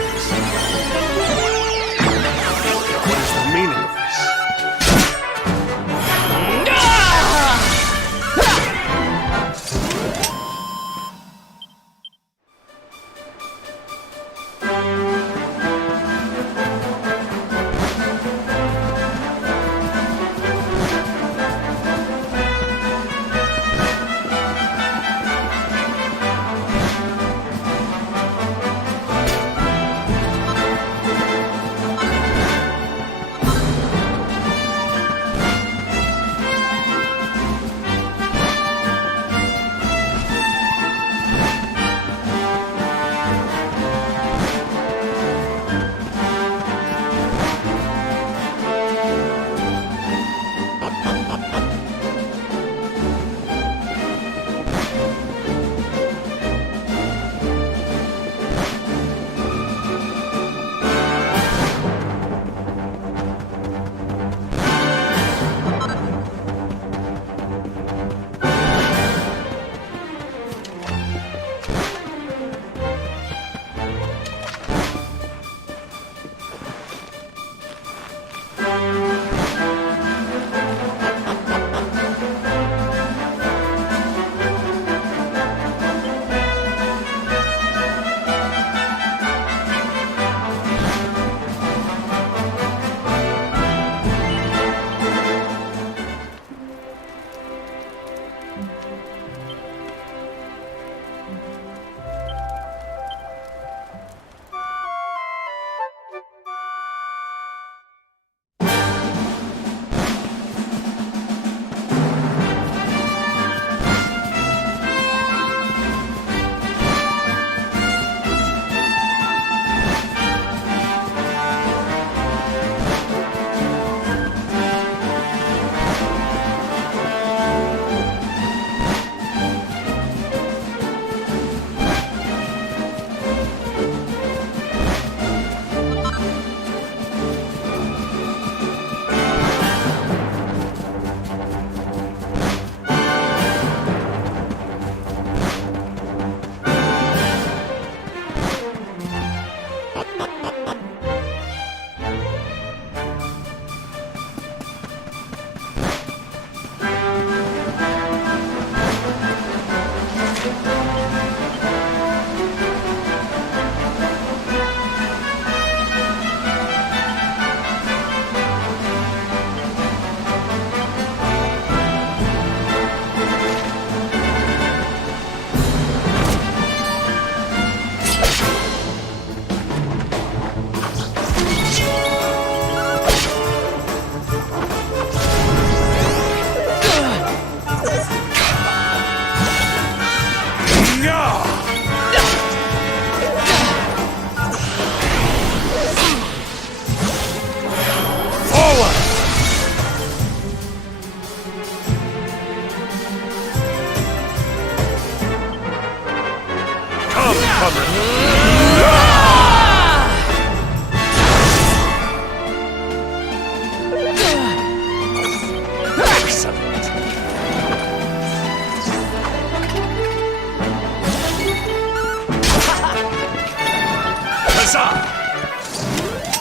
face. What is the meaning of this?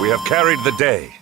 We have carried the day.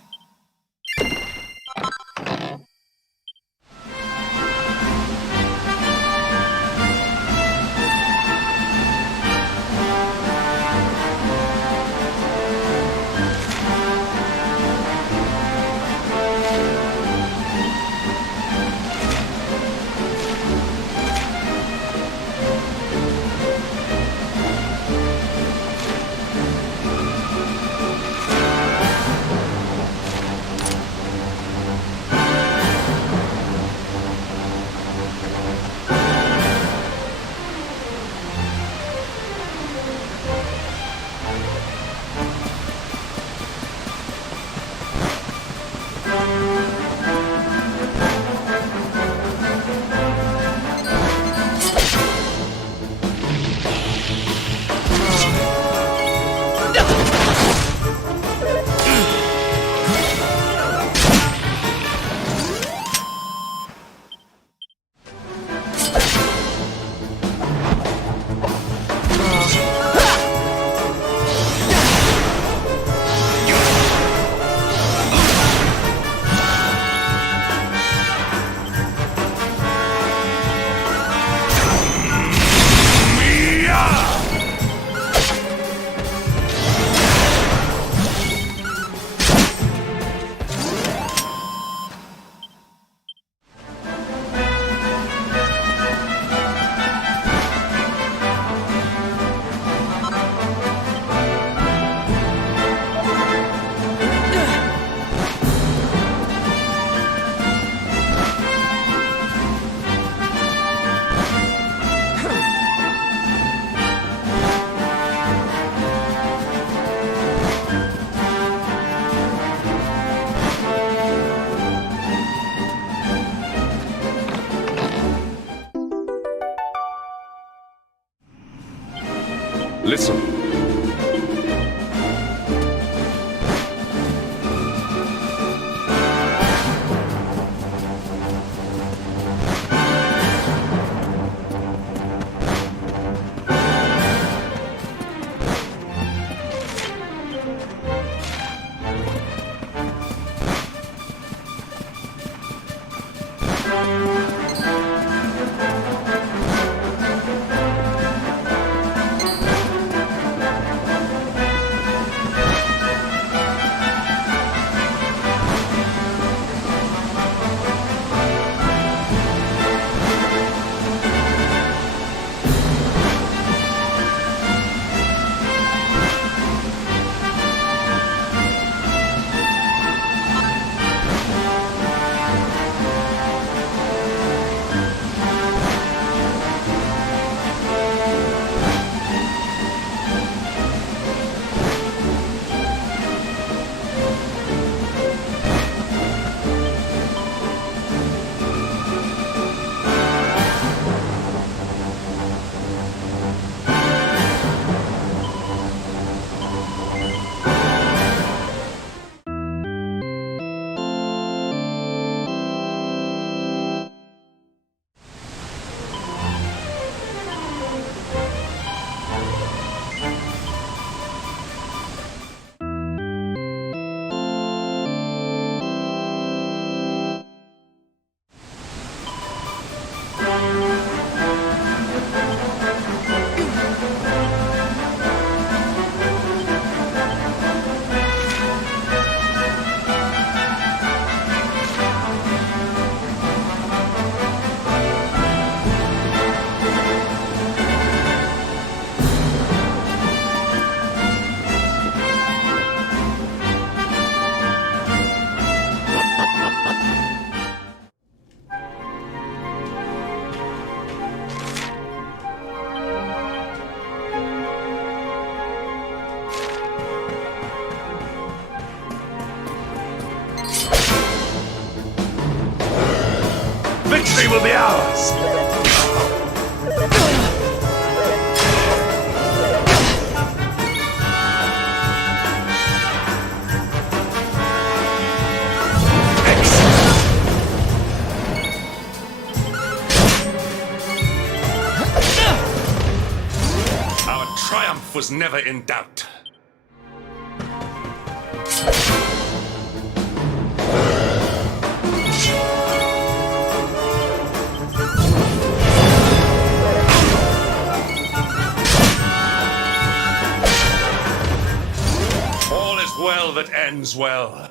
Listen. Victory will be ours! Our triumph was never in doubt. Well that ends well.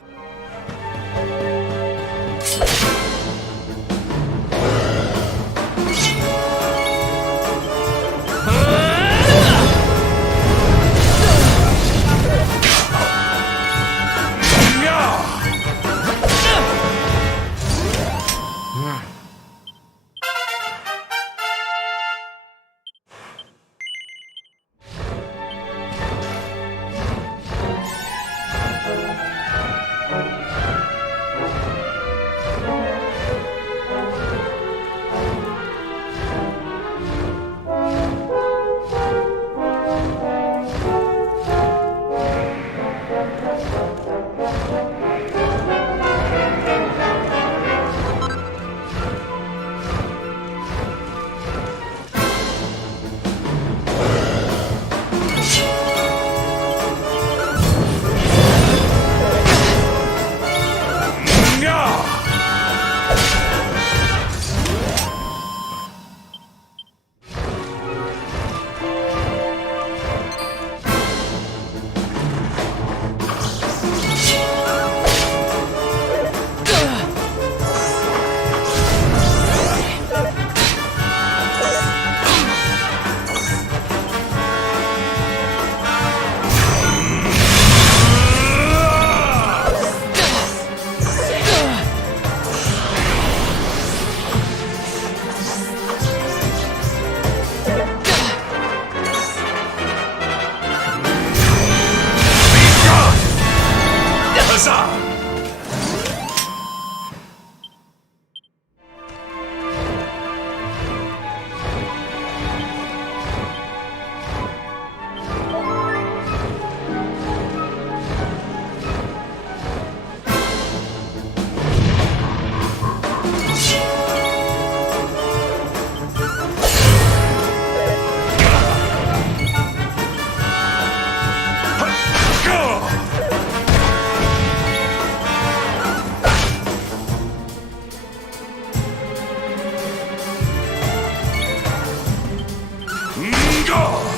Go!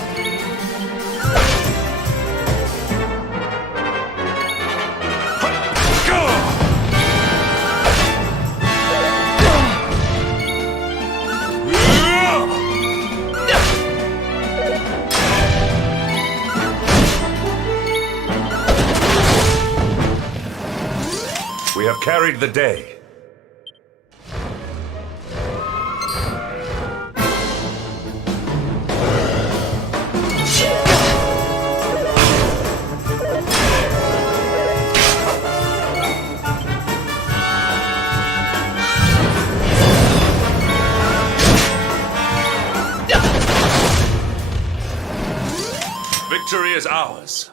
We have carried the day. Victory is ours.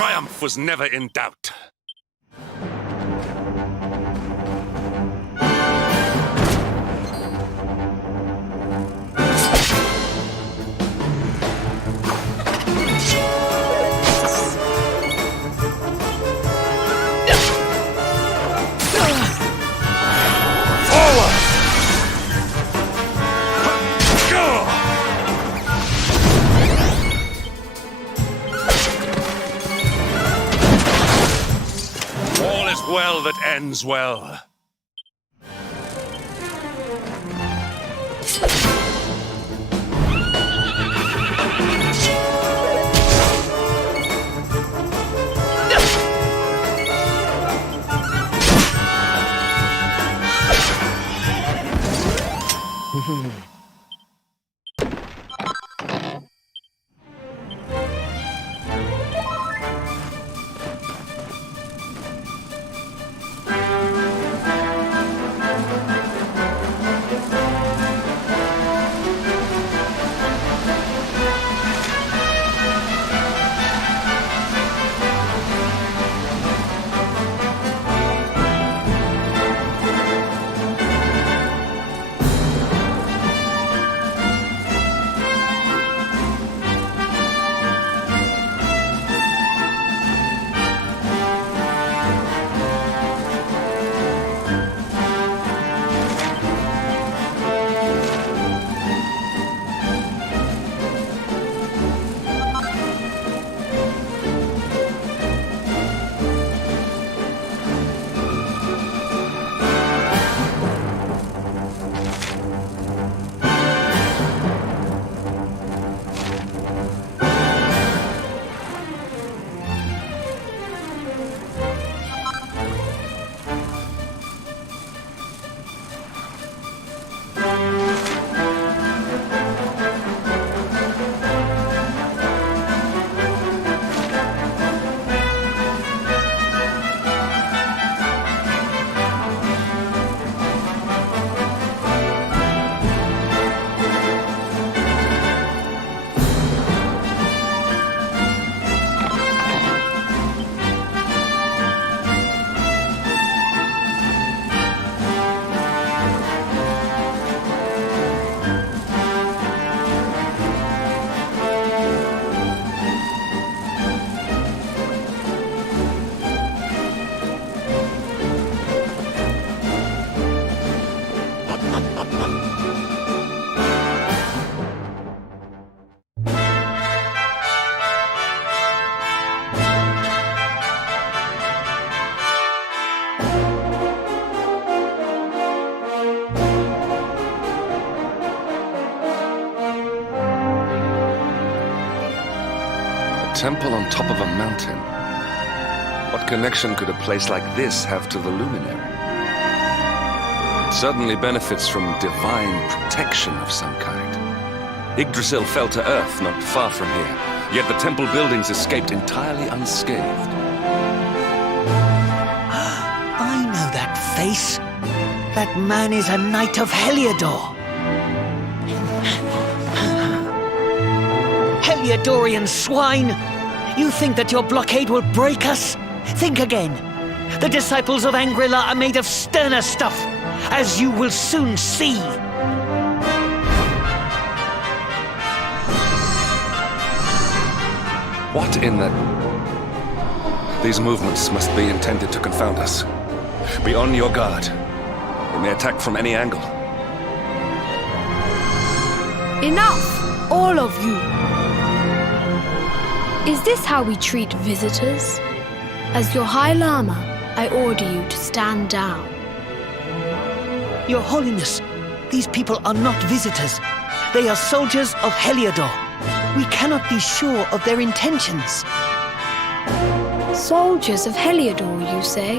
triumph was never in doubt. Well that ends well. Temple on top of a mountain. What connection could a place like this have to the luminary? It certainly benefits from divine protection of some kind. Yggdrasil fell to earth not far from here, yet the temple buildings escaped entirely unscathed. I know that face. That man is a knight of Heliodor. Heliodorian swine! You think that your blockade will break us? Think again. The disciples of Angrila are made of sterner stuff, as you will soon see. What in the... These movements must be intended to confound us. Be on your guard. We may attack from any angle. Enough, all of you. Is this how we treat visitors? As your High Lama, I order you to stand down. Your Holiness, these people are not visitors. They are soldiers of Heliodor. We cannot be sure of their intentions. Soldiers of Heliodor, you say?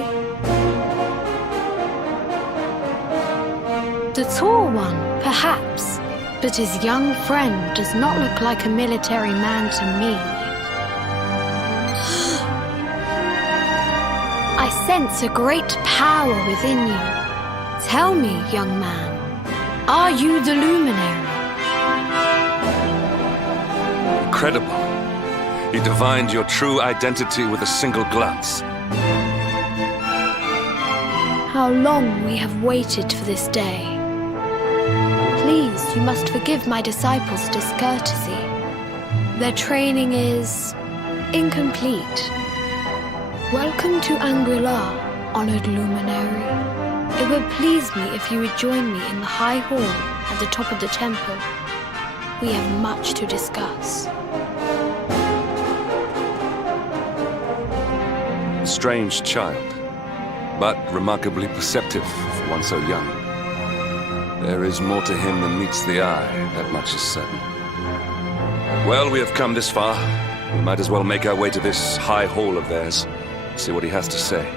The tall one, perhaps, but his young friend does not look like a military man to me. I sense a great power within you. Tell me, young man, are you the luminary? Incredible. He divined your true identity with a single glance. How long we have waited for this day. Please, you must forgive my disciples' discourtesy. Their training is incomplete. Welcome to Angri-La, honored luminary. It would please me if you would join me in the high hall at the top of the temple. We have much to discuss. A strange child, but remarkably perceptive for one so young. There is more to him than meets the eye, that much is certain. Well, we have come this far. We might as well make our way to this high hall of theirs, see what he has to say.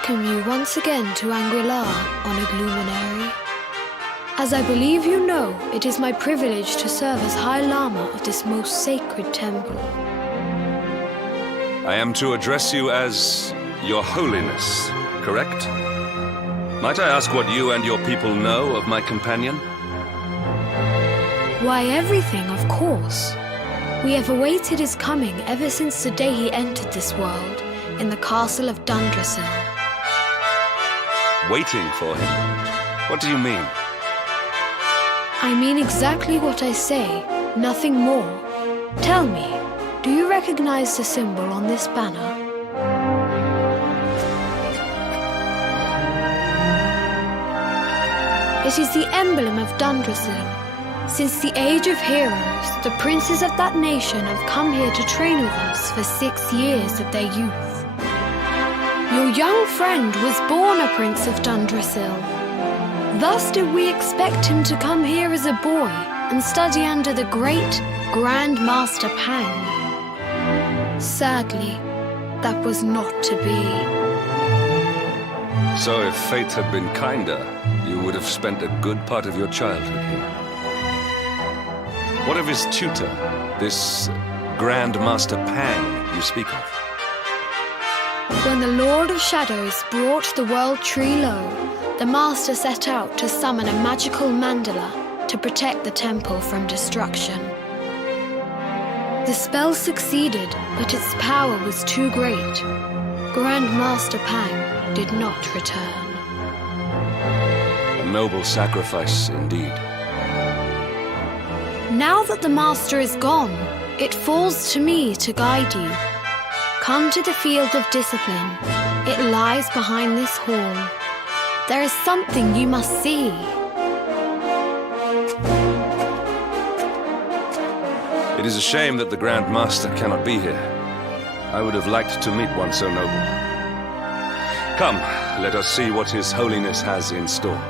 welcome you once again to Angri-La, honored luminary. As I believe you know, it is my privilege to serve as High Lama of this most sacred temple. I am to address you as Your Holiness, correct? Might I ask what you and your people know of my companion? Why, everything, of course. We have awaited his coming ever since the day he entered this world in the castle of Dumb. Waiting for him? What do you mean? I mean exactly what I say, nothing more. Tell me, do you recognize the symbol on this banner? It is the emblem of Dumb. Since the age of heroes, the princes of that nation have come here to train with us for 6 years of their youth. Your young friend was born a prince of Dumb. Thus did we expect him to come here as a boy and study under the great Grand Master Pang. Sadly, that was not to be. So if fate had been kinder, you would have spent a good part of your childhood here. What of his tutor, this Grand Master Pang you speak of? When the Lord of Shadows brought the World Tree low, the Master set out to summon a magical mandala to protect the temple from destruction. The spell succeeded, but its power was too great. Grand Master Pang did not return. A noble sacrifice indeed. Now that the Master is gone, it falls to me to guide you. Come to the field of discipline. It lies behind this hall. There is something you must see. It is a shame that the Grand Master cannot be here. I would have liked to meet one so noble. Come, let us see what His Holiness has in store.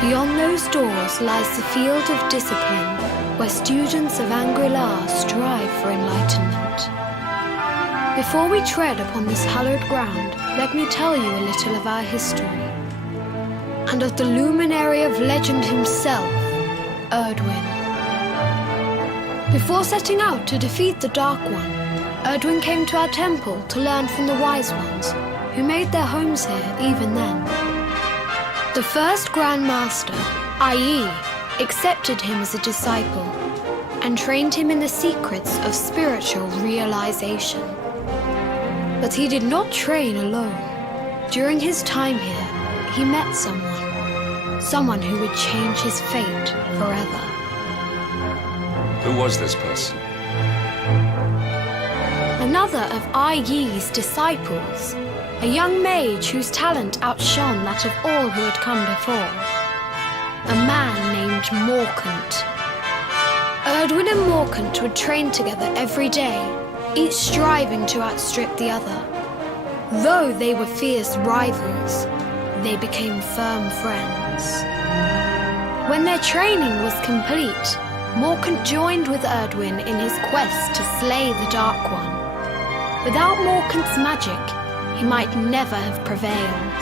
Beyond those doors lies the field of discipline, where students of Angri-La strive for enlightenment. Before we tread upon this hallowed ground, let me tell you a little of our history, and of the luminary of legend himself, Erdwin. Before setting out to defeat the Dark One, Erdwin came to our temple to learn from the Wise Ones, who made their homes here even then. The first Grand Master, i.e., accepted him as a disciple and trained him in the secrets of spiritual realization. But he did not train alone. During his time here, he met someone who would change his fate forever. Who was this person? Another of Ai Yi's disciples, a young mage whose talent outshone that of all who had come before. A man named Morkant. Erdwin and Morkant would train together every day, each striving to outstrip the other. Though they were fierce rivals, they became firm friends. When their training was complete, Morkant joined with Erdwin in his quest to slay the Dark One. Without Morkant's magic, he might never have prevailed.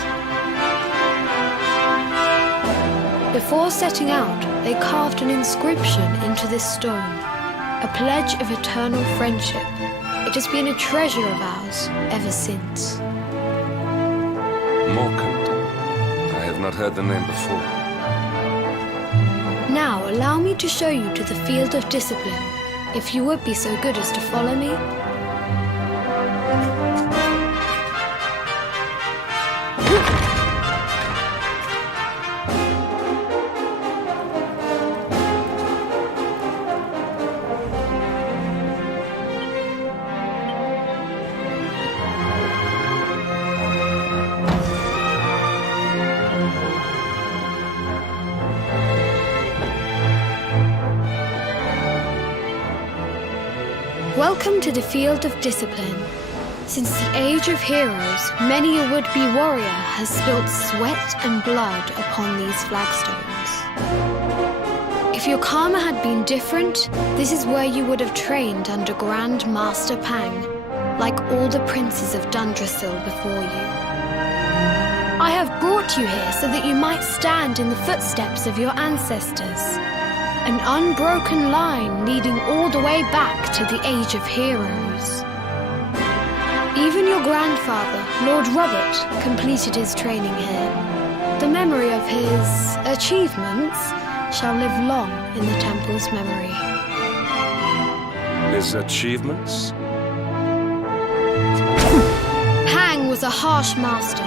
Before setting out, they carved an inscription into this stone, a pledge of eternal friendship. It has been a treasure of ours ever since. Morkant. I have not heard the name before. Now allow me to show you to the field of discipline, if you would be so good as to follow me. Welcome to the field of discipline. Since the age of heroes, many a would-be warrior has spilt sweat and blood upon these flagstones. If your karma had been different, this is where you would have trained under Grand Master Pang, like all the princes of Dundrasil before you. I have brought you here so that you might stand in the footsteps of your ancestors. An unbroken line leading all the way back to the Age of Heroes. Even your grandfather, Lord Robert, completed his training here. The memory of his achievements shall live long in the temple's memory. His achievements? Pang was a harsh master.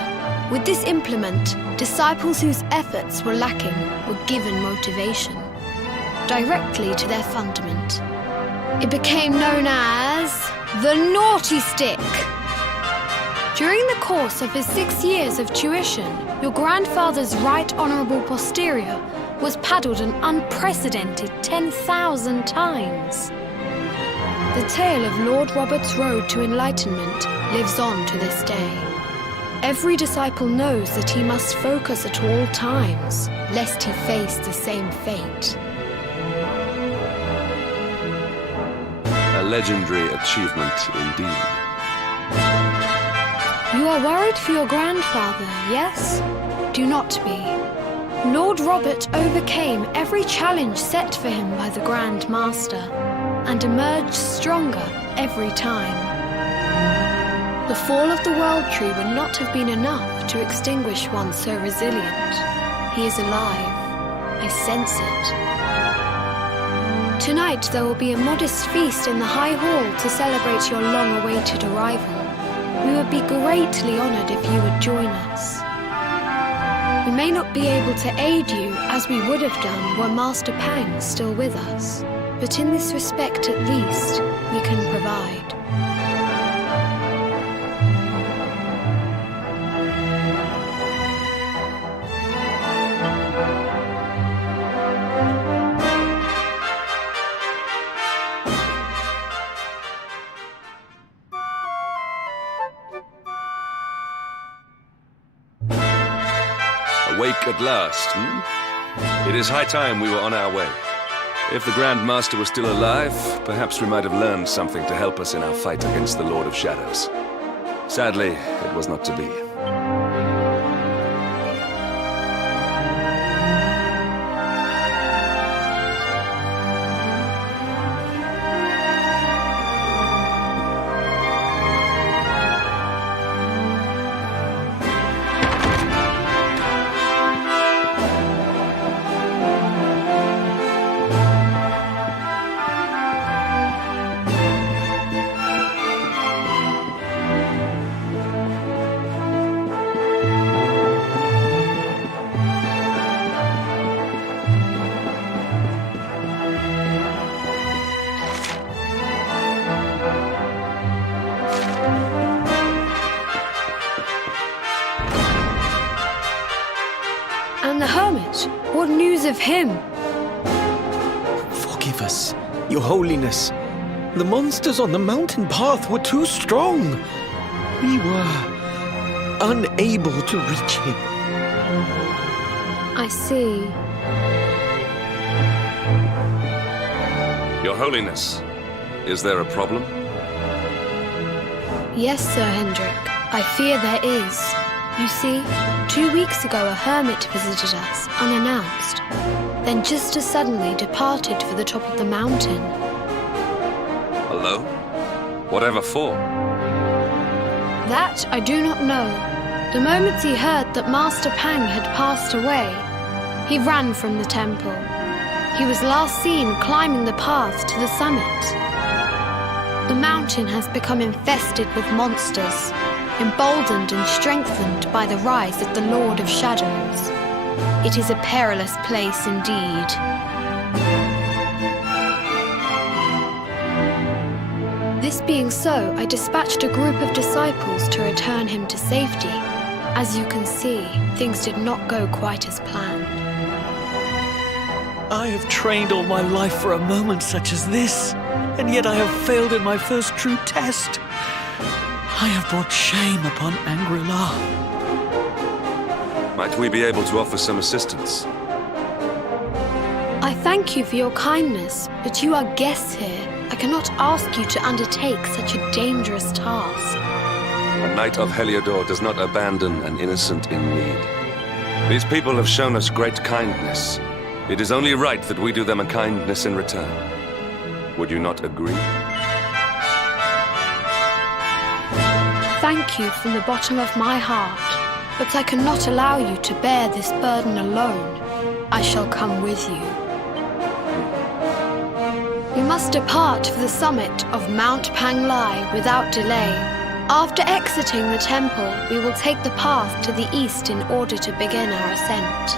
With this implement, disciples whose efforts were lacking were given motivation directly to their fundament. It became known as the Naughty Stick. During the course of his 6 years of tuition, your grandfather's right honourable posterior was paddled an unprecedented 10,000 times. The tale of Lord Robert's road to enlightenment lives on to this day. Every disciple knows that he must focus at all times, lest he face the same fate. A legendary achievement indeed. You are worried for your grandfather, yes? Do not be. Lord Robert overcame every challenge set for him by the Grand Master and emerged stronger every time. The fall of the World Tree would not have been enough to extinguish one so resilient. He is alive. I sense it. Tonight there will be a modest feast in the High Hall to celebrate your long-awaited arrival. We would be greatly honoured if you would join us. We may not be able to aid you as we would have done were Master Pang still with us, but in this respect at least, we can provide. Awake at last, hmm? It is high time we were on our way. If the Grand Master were still alive, perhaps we might have learned something to help us in our fight against the Lord of Shadows. Sadly, it was not to be. And the hermit, what news of him? Forgive us, Your Holiness. The monsters on the mountain path were too strong. We were unable to reach him. I see. Your Holiness, is there a problem? Yes, Sir Hendrik. I fear there is. You see, 2 weeks ago a hermit visited us, unannounced, then just as suddenly departed for the top of the mountain. Alone? Whatever for? That I do not know. The moment he heard that Master Pang had passed away, he ran from the temple. He was last seen climbing the path to the summit. The mountain has become infested with monsters, emboldened and strengthened by the rise of the Lord of Shadows. It is a perilous place indeed. This being so, I dispatched a group of disciples to return him to safety. As you can see, things did not go quite as planned. I have trained all my life for a moment such as this, and yet I have failed in my first true test. I have brought shame upon Angri-La. Might we be able to offer some assistance? I thank you for your kindness, but you are guests here. I cannot ask you to undertake such a dangerous task. A knight of Heliodor does not abandon an innocent in need. These people have shown us great kindness. It is only right that we do them a kindness in return. Would you not agree? Thank you from the bottom of my heart, but I cannot allow you to bear this burden alone. I shall come with you. We must depart for the summit of Mount Panglai without delay. After exiting the temple, we will take the path to the east in order to begin our ascent.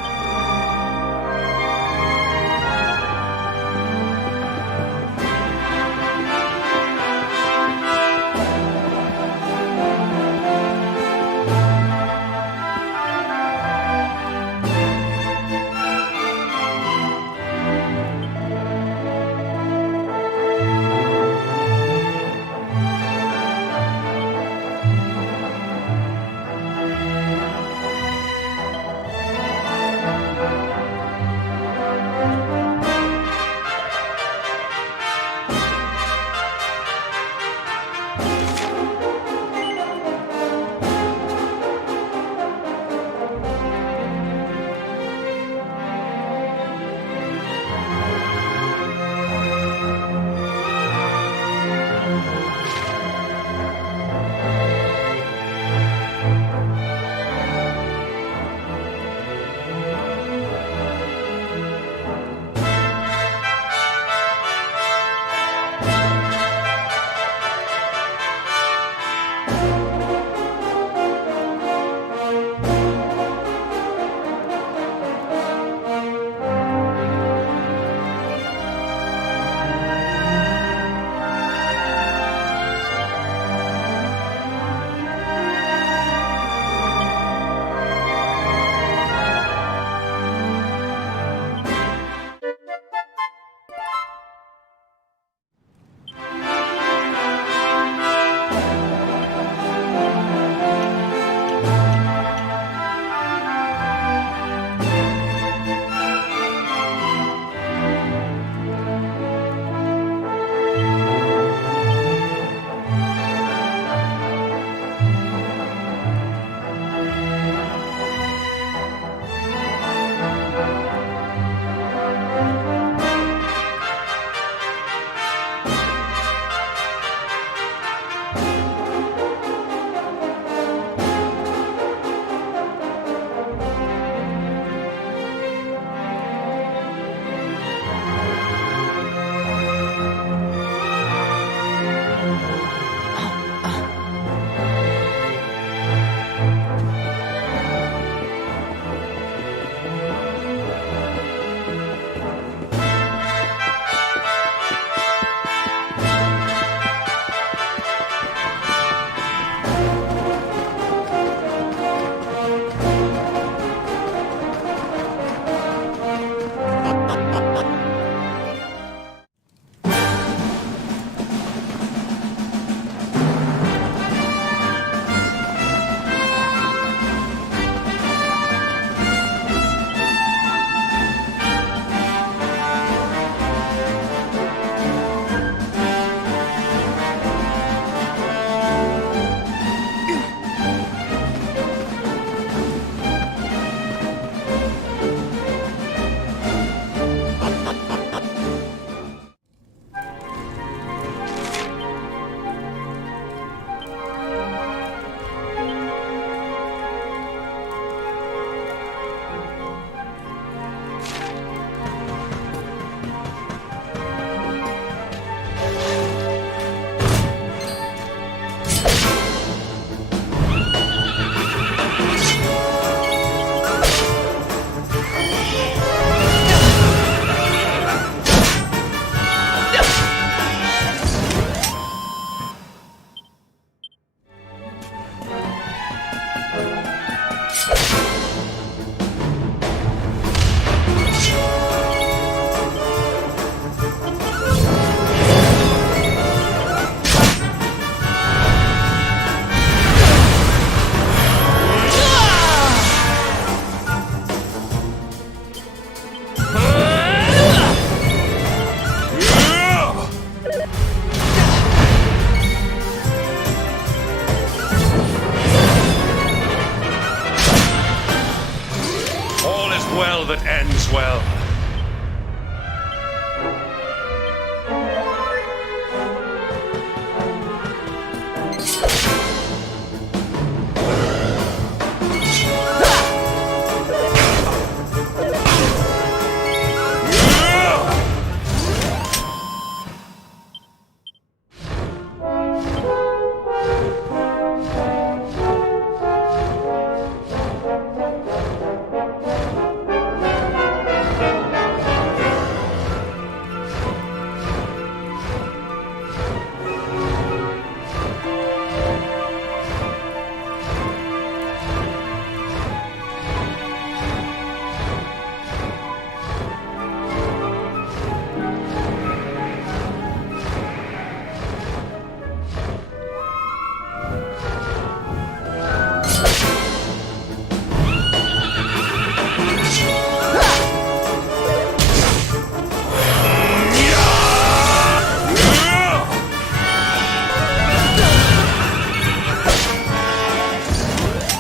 that ends well.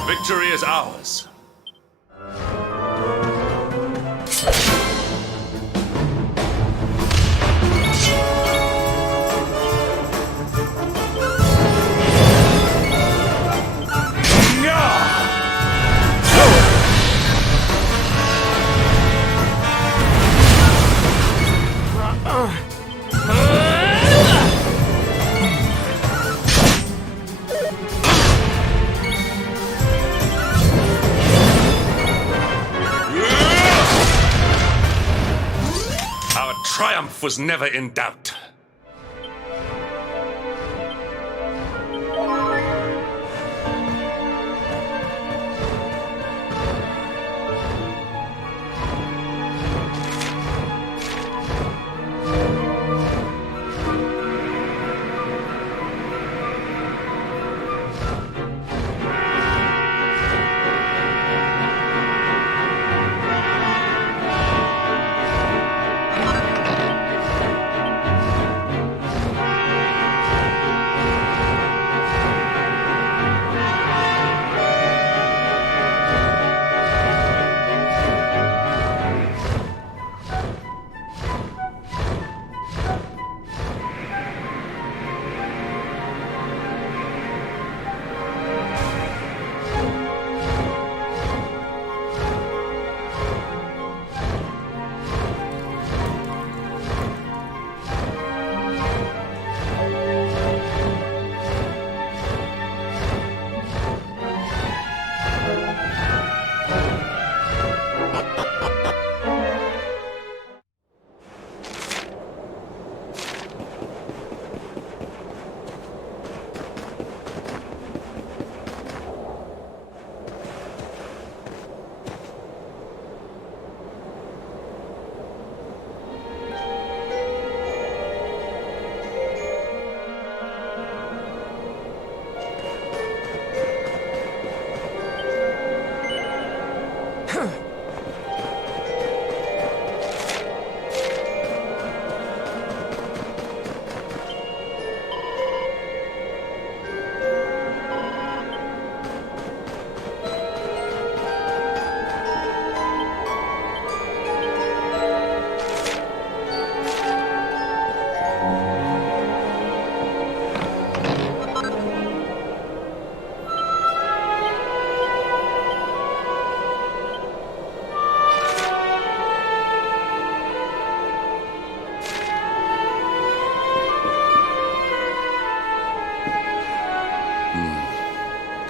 Victory is ours. Our triumph was never in doubt.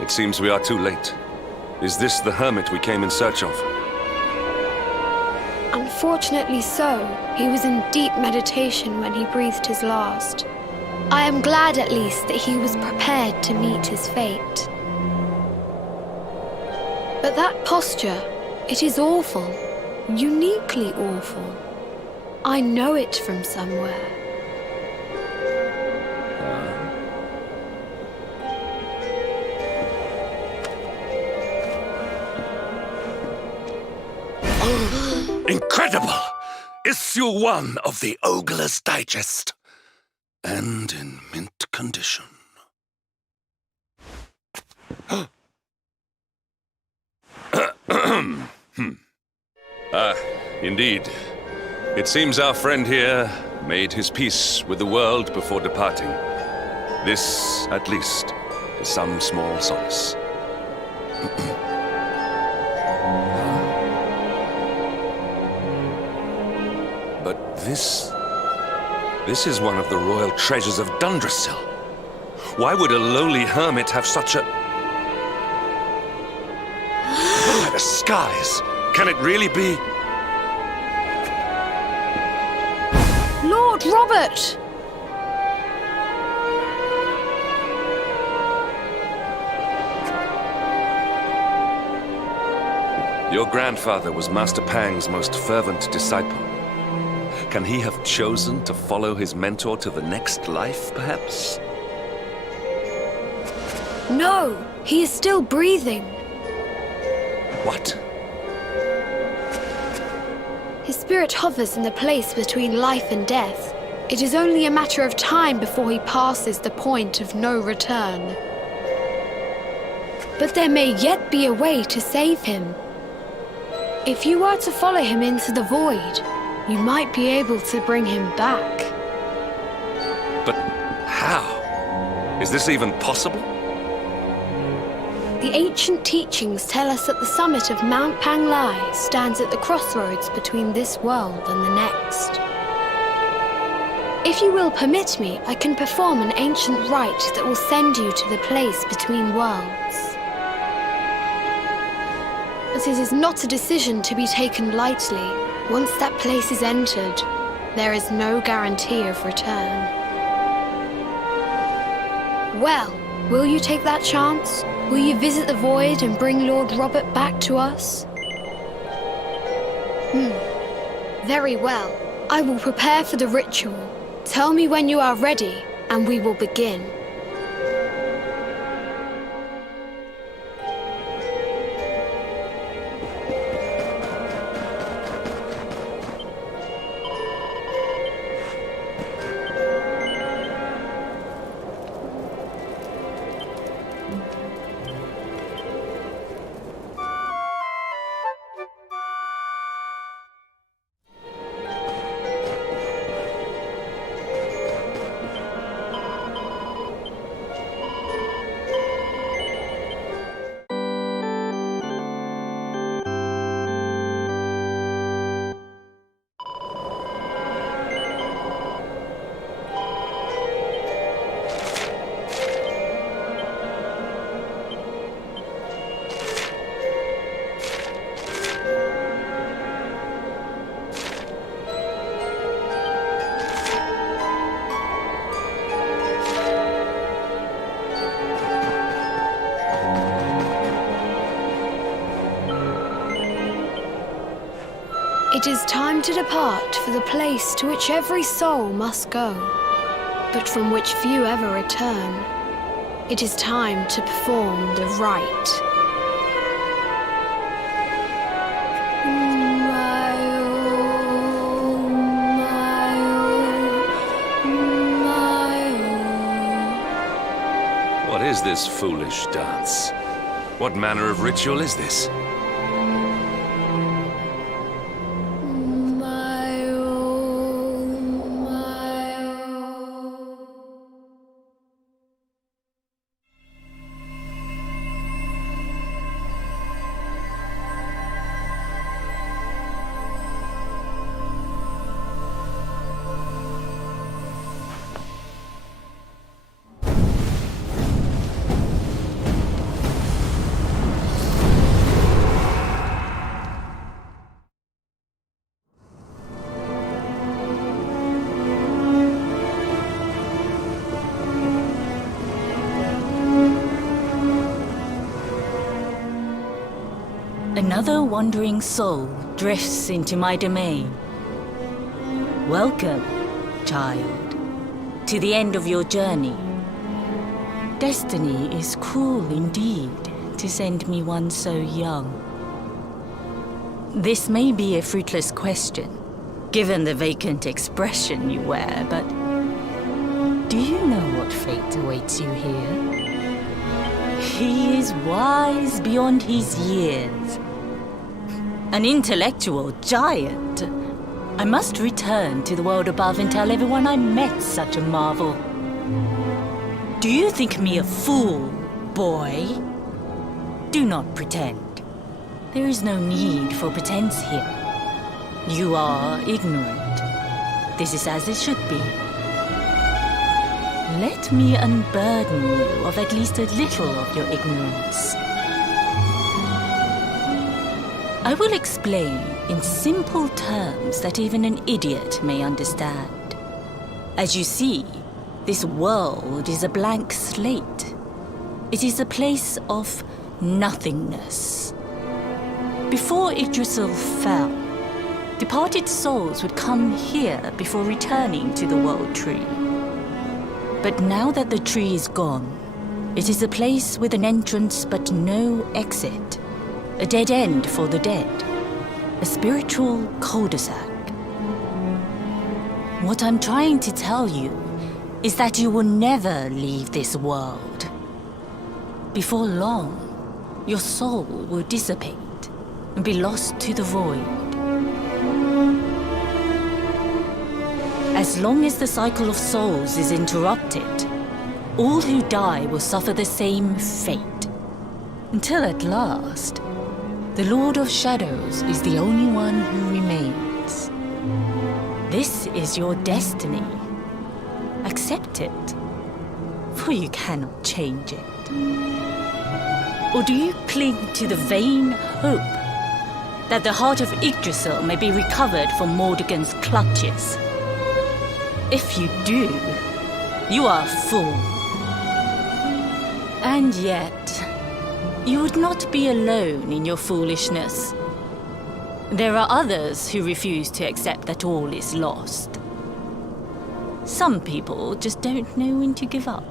It seems we are too late. Is this the hermit we came in search of? Unfortunately so. He was in deep meditation when he breathed his last. I am glad at least that he was prepared to meet his fate. But that posture, it is awful. Uniquely awful. I know it from somewhere. Incredible! Issue 1 of the Ogler's Digest. And in mint condition. Ah, indeed. It seems our friend here made his peace with the world before departing. This, at least, is some small solace. But this is one of the royal treasures of Dundrasil. Why would a lowly hermit have such a... By the skies! Can it really be? Lord Robert! Your grandfather was Master Pang's most fervent disciple. Can he have chosen to follow his mentor to the next life, perhaps? No, he is still breathing. What? His spirit hovers in the place between life and death. It is only a matter of time before he passes the point of no return. But there may yet be a way to save him. If you were to follow him into the void, you might be able to bring him back. But how? Is this even possible? The ancient teachings tell us that the summit of Mount Panglai stands at the crossroads between this world and the next. If you will permit me, I can perform an ancient rite that will send you to the place between worlds. But it is not a decision to be taken lightly. Once that place is entered, there is no guarantee of return. Well, will you take that chance? Will you visit the void and bring Lord Robert back to us? Very well. I will prepare for the ritual. Tell me when you are ready, and we will begin. It is time to depart for the place to which every soul must go, but from which few ever return. It is time to perform the rite. What is this foolish dance? What manner of ritual is this? Another wandering soul drifts into my domain. Welcome, child, to the end of your journey. Destiny is cruel indeed to send me one so young. This may be a fruitless question, given the vacant expression you wear, but do you know what fate awaits you here? He is wise beyond his years. An intellectual giant. I must return to the world above and tell everyone I met such a marvel. Do you think me a fool, boy? Do not pretend. There is no need for pretense here. You are ignorant. This is as it should be. Let me unburden you of at least a little of your ignorance. I will explain in simple terms that even an idiot may understand. As you see, this world is a blank slate. It is a place of nothingness. Before Yggdrasil fell, departed souls would come here before returning to the World Tree. But now that the tree is gone, it is a place with an entrance but no exit. A dead end for the dead. A spiritual cul-de-sac. What I'm trying to tell you is that you will never leave this world. Before long, your soul will dissipate and be lost to the void. As long as the cycle of souls is interrupted, all who die will suffer the same fate. Until at last, the Lord of Shadows is the only one who remains. This is your destiny. Accept it, for you cannot change it. Or do you cling to the vain hope that the heart of Yggdrasil may be recovered from Mordegon's clutches? If you do, you are a fool. And yet, you would not be alone in your foolishness. There are others who refuse to accept that all is lost. Some people just don't know when to give up.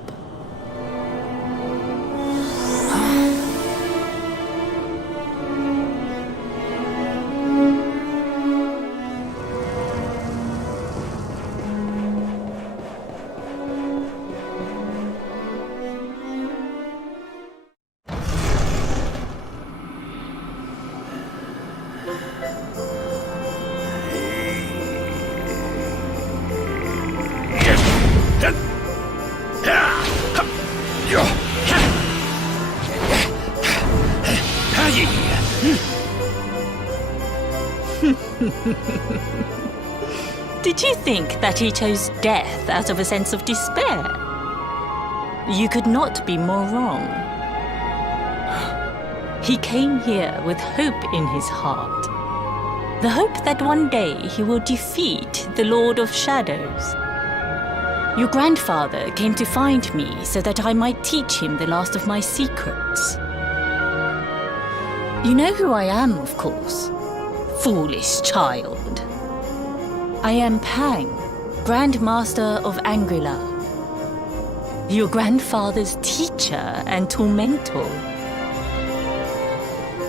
Did you think that he chose death out of a sense of despair? You could not be more wrong. He came here with hope in his heart. The hope that one day he will defeat the Lord of Shadows. Your grandfather came to find me so that I might teach him the last of my secrets. You know who I am, of course. Foolish child. I am Pang, Grand Master of Angrila. Your grandfather's teacher and tormentor.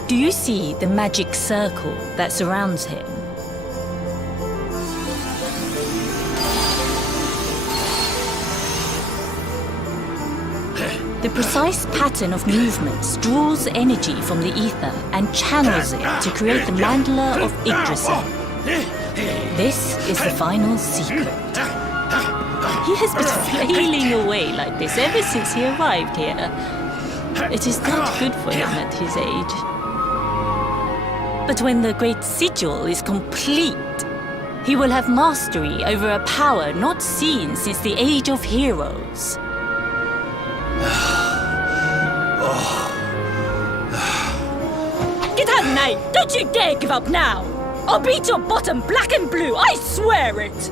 Do you see the magic circle that surrounds him? The precise pattern of movements draws energy from the ether and channels it to create the mandala of Yggdrasil. This is the final secret. He has been flailing away like this ever since he arrived here. It is not good for him at his age. But when the great sigil is complete, he will have mastery over a power not seen since the Age of Heroes. Get out, Knight! Don't you dare give up now! I'll beat your bottom black and blue, I swear it!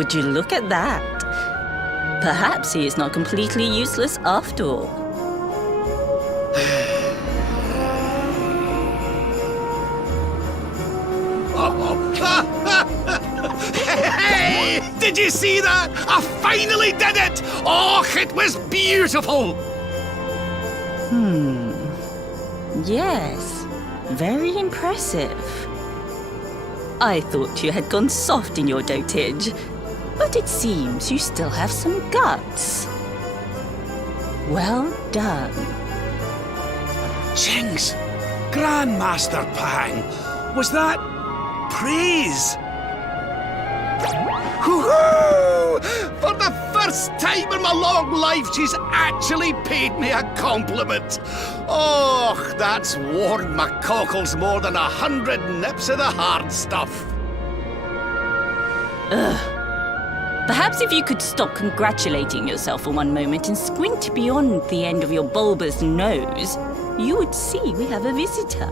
Would you look at that? Perhaps he is not completely useless after all. Hey! Did you see that? I finally did it! Oh, it was beautiful! Yes, very impressive. I thought you had gone soft in your dotage, but it seems you still have some guts. Well done. Jinx! Grandmaster Pang! Was that praise? Woohoo! For the first time in my long life, she's actually paid me a compliment. Oh, that's warmed my cockles more than 100 nips of the hard stuff. Perhaps if you could stop congratulating yourself for one moment and squint beyond the end of your bulbous nose, you would see we have a visitor.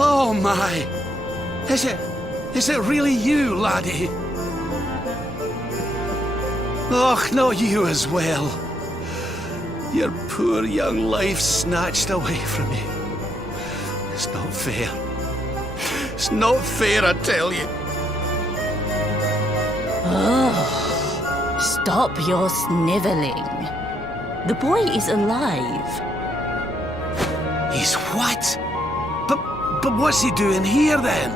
Oh my! Is it really you, laddie? Och, not you as well. Your poor young life snatched away from you. It's not fair. It's not fair, I tell you. Stop your sniveling. The boy is alive. He's what? But what's he doing here then?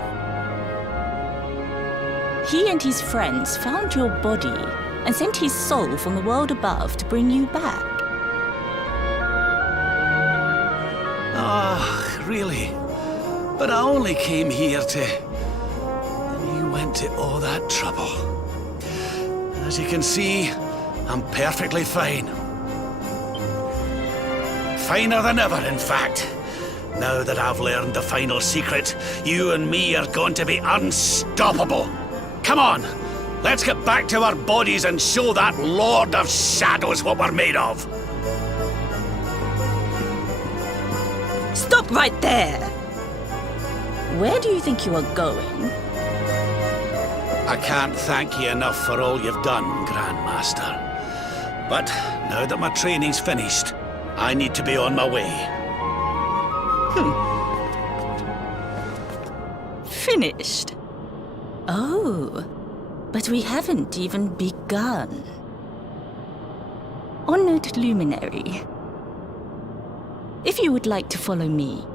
He and his friends found your body and sent his soul from the world above to bring you back. Ah, really? But I only came here to... And you went to all that trouble. As you can see, I'm perfectly fine. Finer than ever, in fact. Now that I've learned the final secret, you and me are going to be unstoppable. Come on, let's get back to our bodies and show that Lord of Shadows what we're made of. Stop right there! Where do you think you are going? I can't thank you enough for all you've done, Grandmaster. But now that my training's finished, I need to be on my way. Finished? Oh, but we haven't even begun. Honored Luminary, if you would like to follow me.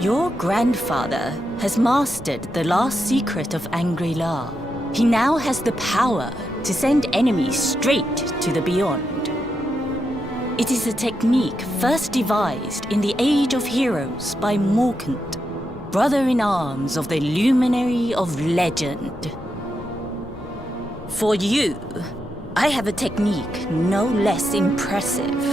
Your grandfather has mastered the last secret of Angri-La. He now has the power to send enemies straight to the beyond. It is a technique first devised in the Age of Heroes by Morkant, brother-in-arms of the Luminary of Legend. For you, I have a technique no less impressive.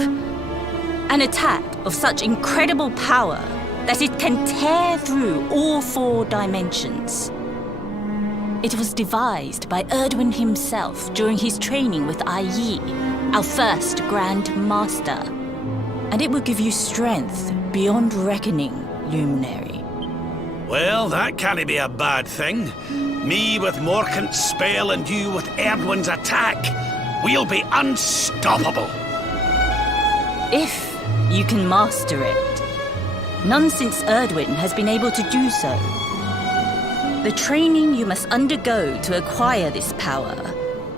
An attack of such incredible power that it can tear through all 4 dimensions. It was devised by Erdwin himself during his training with Yi, our first Grand Master. And it will give you strength beyond reckoning, Luminary. Well, that can't be a bad thing. Me with Morkant's spell and you with Erdwin's attack. We'll be unstoppable. If you can master it. None since Erdwin has been able to do so. The training you must undergo to acquire this power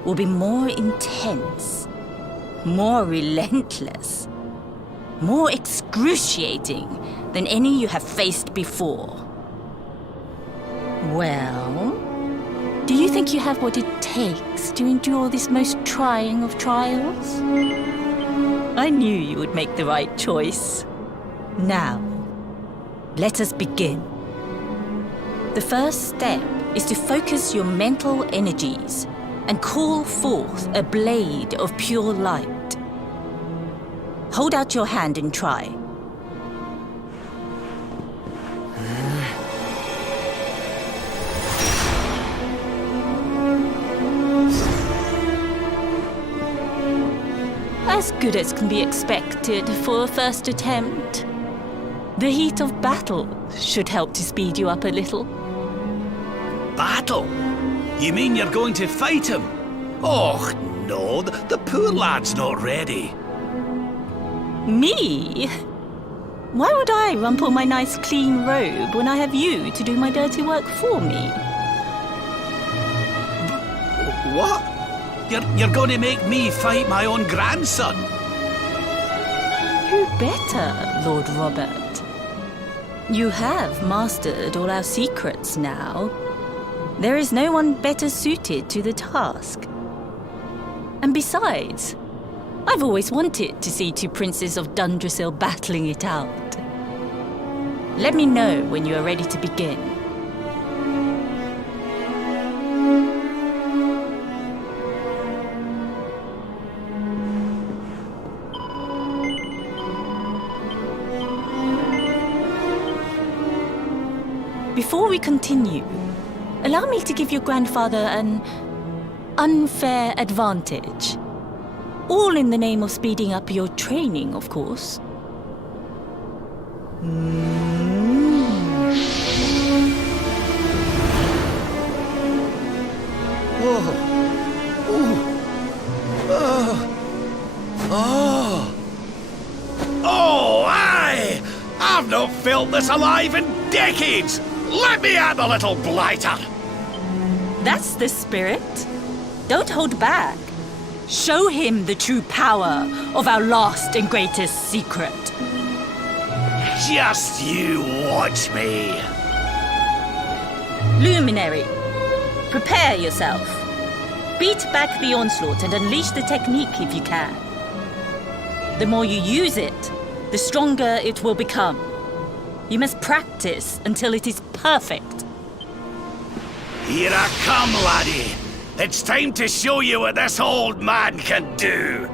will be more intense, more relentless, more excruciating than any you have faced before. Well, do you think you have what it takes to endure this most trying of trials? I knew you would make the right choice. Now, let us begin. The first step is to focus your mental energies and call forth a blade of pure light. Hold out your hand and try. as good as can be expected for a first attempt. The heat of battle should help to speed you up a little. Battle? You mean you're going to fight him? Oh, no, the poor lad's not ready. Me? Why would I rumple my nice clean robe when I have you to do my dirty work for me? What? You're going to make me fight my own grandson? Who better, Lord Robert? You have mastered all our secrets now. There is no one better suited to the task. And besides, I've always wanted to see two princes of Dundrasil battling it out. Let me know when you are ready to begin. Before we continue, allow me to give your grandfather an unfair advantage. All in the name of speeding up your training, of course. Oh, aye! I've not felt this alive in decades! Let me at the little blighter! That's the spirit. Don't hold back. Show him the true power of our last and greatest secret. Just you watch me. Luminary, prepare yourself. Beat back the onslaught and unleash the technique if you can. The more you use it, the stronger it will become. You must practice until it is perfect. Here I come, laddie. It's time to show you what this old man can do.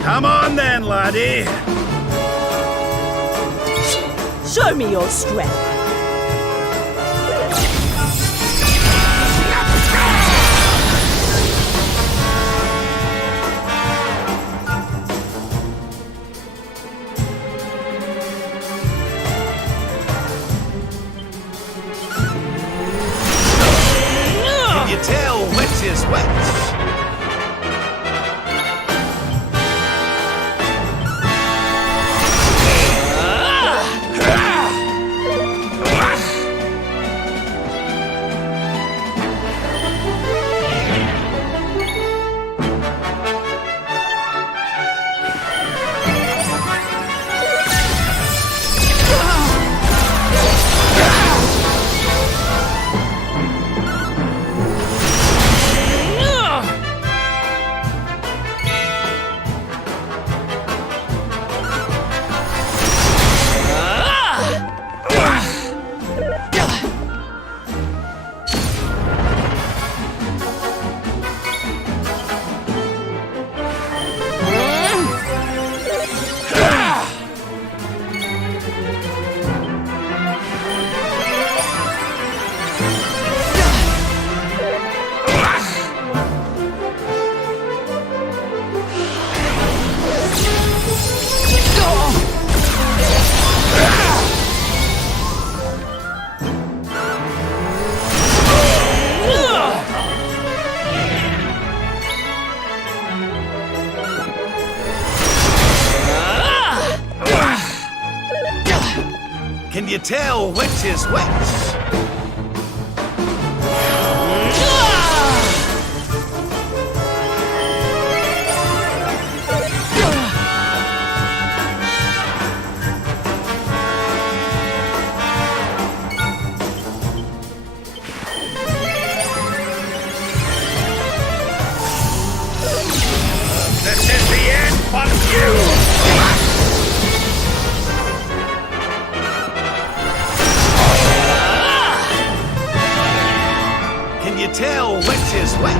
Come on then, laddie. Show me your strength. Can you tell which is which? Can you tell which is which? This is the end for you! Can you tell which is which?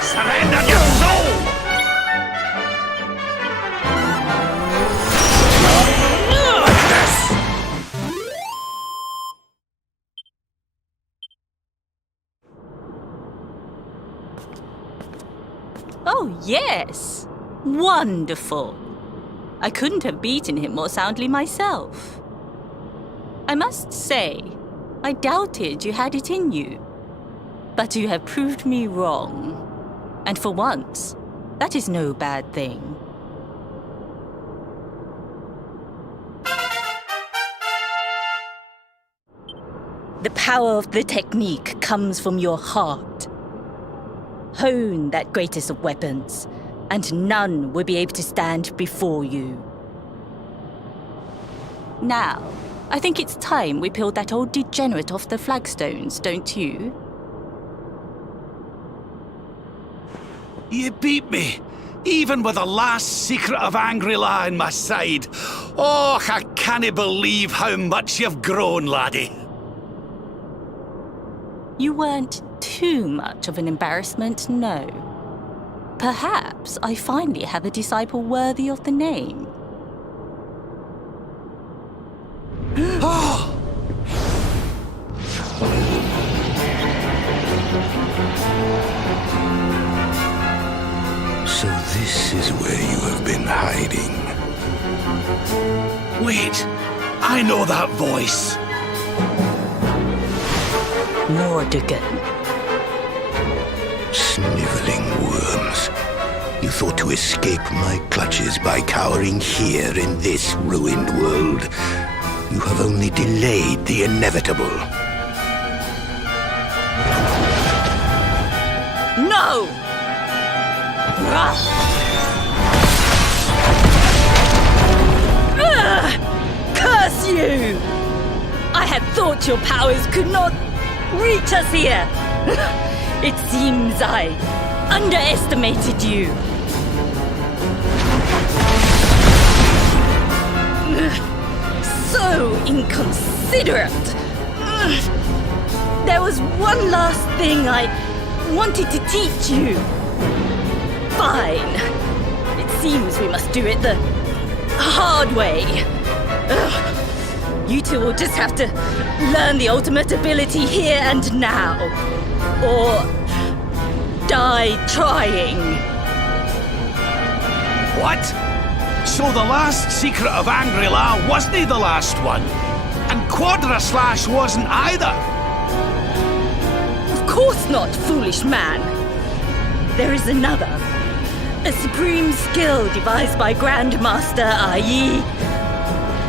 Surrender your soul! Oh, yes. Wonderful. I couldn't have beaten him more soundly myself. I must say, I doubted you had it in you. But you have proved me wrong. And for once, that is no bad thing. The power of the technique comes from your heart. Hone that greatest of weapons, and none will be able to stand before you. Now, I think it's time we peeled that old degenerate off the flagstones, don't you? You beat me, even with the last secret of Angry-La in my side. Oh, I can't believe how much you've grown, laddie. You weren't too much of an embarrassment, no. Perhaps I finally have a disciple worthy of the name. So this is where you have been hiding. Wait, I know that voice. Mordigan. Sniveling worms. You thought to escape my clutches by cowering here in this ruined world. You have only delayed the inevitable. No! Curse you! I had thought your powers could not reach us here. It seems I underestimated you. So inconsiderate. There was one last thing I wanted to teach you. Fine. It seems we must do it the hard way. You two will just have to learn the ultimate ability here and now. Or die trying. What? So the last secret of Angry-La wasn't the last one? And Quadra-Slash wasn't either? Of course not, foolish man. There is another. A supreme skill devised by Grandmaster i.e.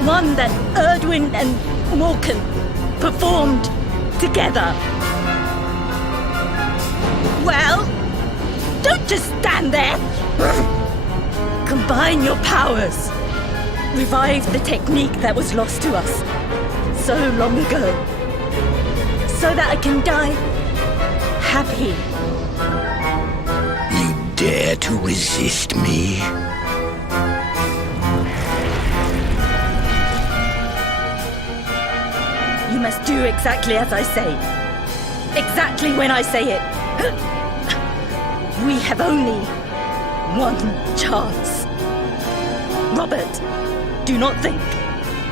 one that Erdwin and Morkan performed together. Well, don't just stand there. Combine your powers. Revive the technique that was lost to us so long ago. So that I can die happy. You dare to resist me? You must do exactly as I say. Exactly when I say it. We have only one chance. Robert, do not think.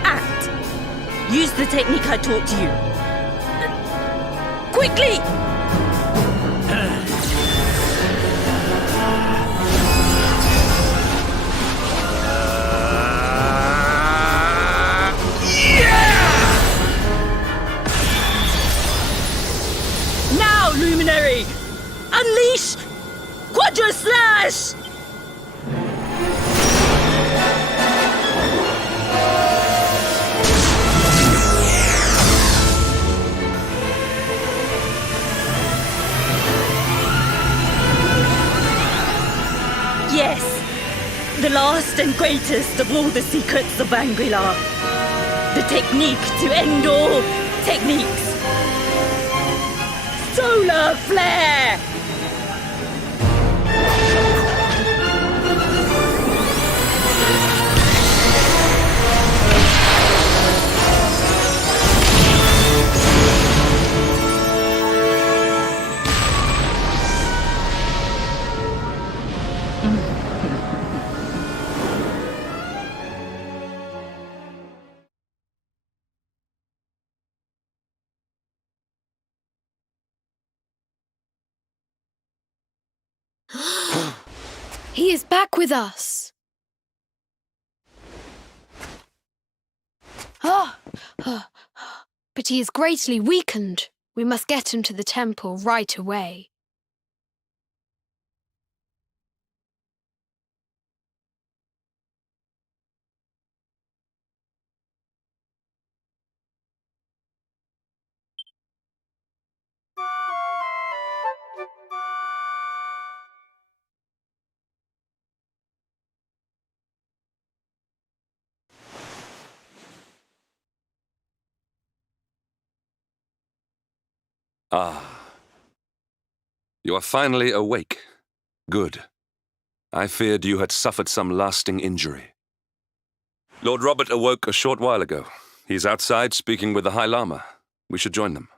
Act. Use the technique I taught you. Quickly! Now, Luminary! Unleash Quadra Slash! Yes, the last and greatest of all the secrets of Angry-La. The technique to end all techniques. Solar Flare! He is back with us. But he is greatly weakened. We must get him to the temple right away. You are finally awake. Good. I feared you had suffered some lasting injury. Lord Robert awoke a short while ago. He's outside speaking with the High Lama. We should join them.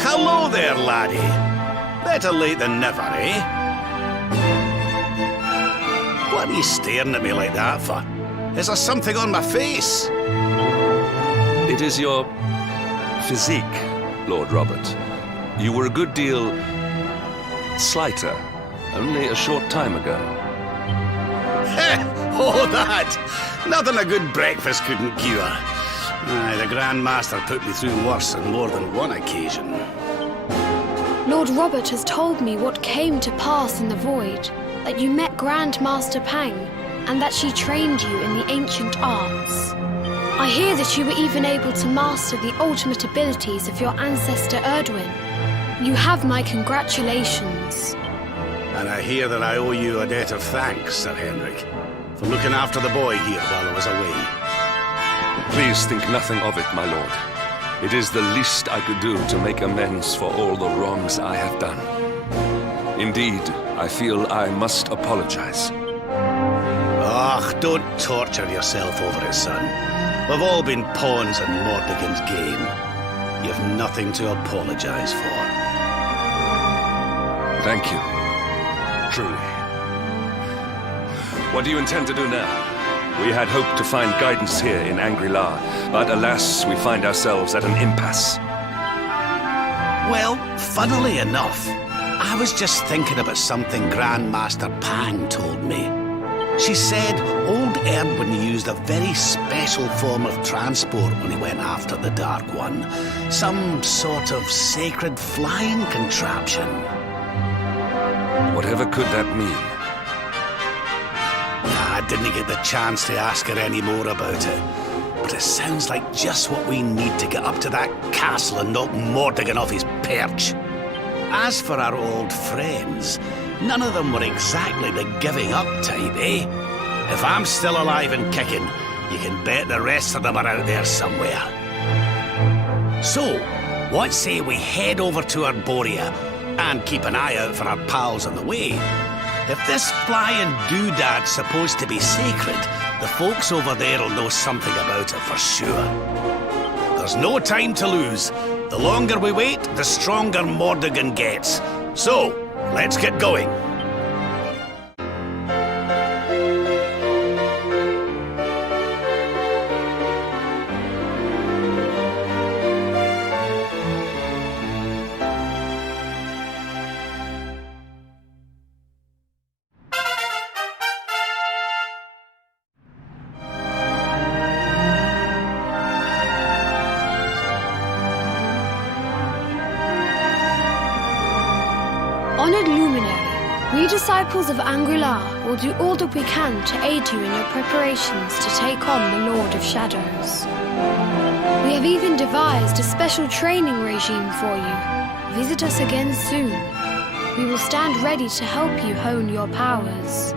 Hello there, laddie. Better late than never, eh? What are you staring at me like that for? Is there something on my face? It is your physique, Lord Robert. You were a good deal slighter only a short time ago. Oh, that! Nothing a good breakfast couldn't cure. Aye, the Grand Master put me through worse on more than one occasion. Lord Robert has told me what came to pass in the void, that you met Grand Master Pang, and that she trained you in the ancient arts. I hear that you were even able to master the ultimate abilities of your ancestor Erdwin. You have my congratulations. And I hear that I owe you a debt of thanks, Sir Henrik, for looking after the boy here while I was away. Please think nothing of it, my lord. It is the least I could do to make amends for all the wrongs I have done. Indeed, I feel I must apologize. Don't torture yourself over it, son. We've all been pawns in Mordigan's game. You've nothing to apologize for. Thank you. Truly. What do you intend to do now? We had hoped to find guidance here in Angri-La, but alas, we find ourselves at an impasse. Well, funnily enough, I was just thinking about something Grand Master Pang told me. She said old Erdwin used a very special form of transport when he went after the Dark One. Some sort of sacred flying contraption. Whatever could that mean? I didn't get the chance to ask her any more about it, but it sounds like just what we need to get up to that castle and knock Mordigan off his perch. As for our old friends, none of them were exactly the giving up type, eh? If I'm still alive and kicking, you can bet the rest of them are out there somewhere. So, what say we head over to Arborea and keep an eye out for our pals on the way? If this flying doodad's supposed to be sacred, the folks over there will know something about it for sure. There's no time to lose. The longer we wait, the stronger Mordigan gets. So, let's get going. Honored Luminary, we disciples of Angri-La will do all that we can to aid you in your preparations to take on the Lord of Shadows. We have even devised a special training regime for you. Visit us again soon. We will stand ready to help you hone your powers.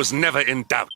was never in doubt.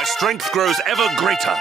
My strength grows ever greater.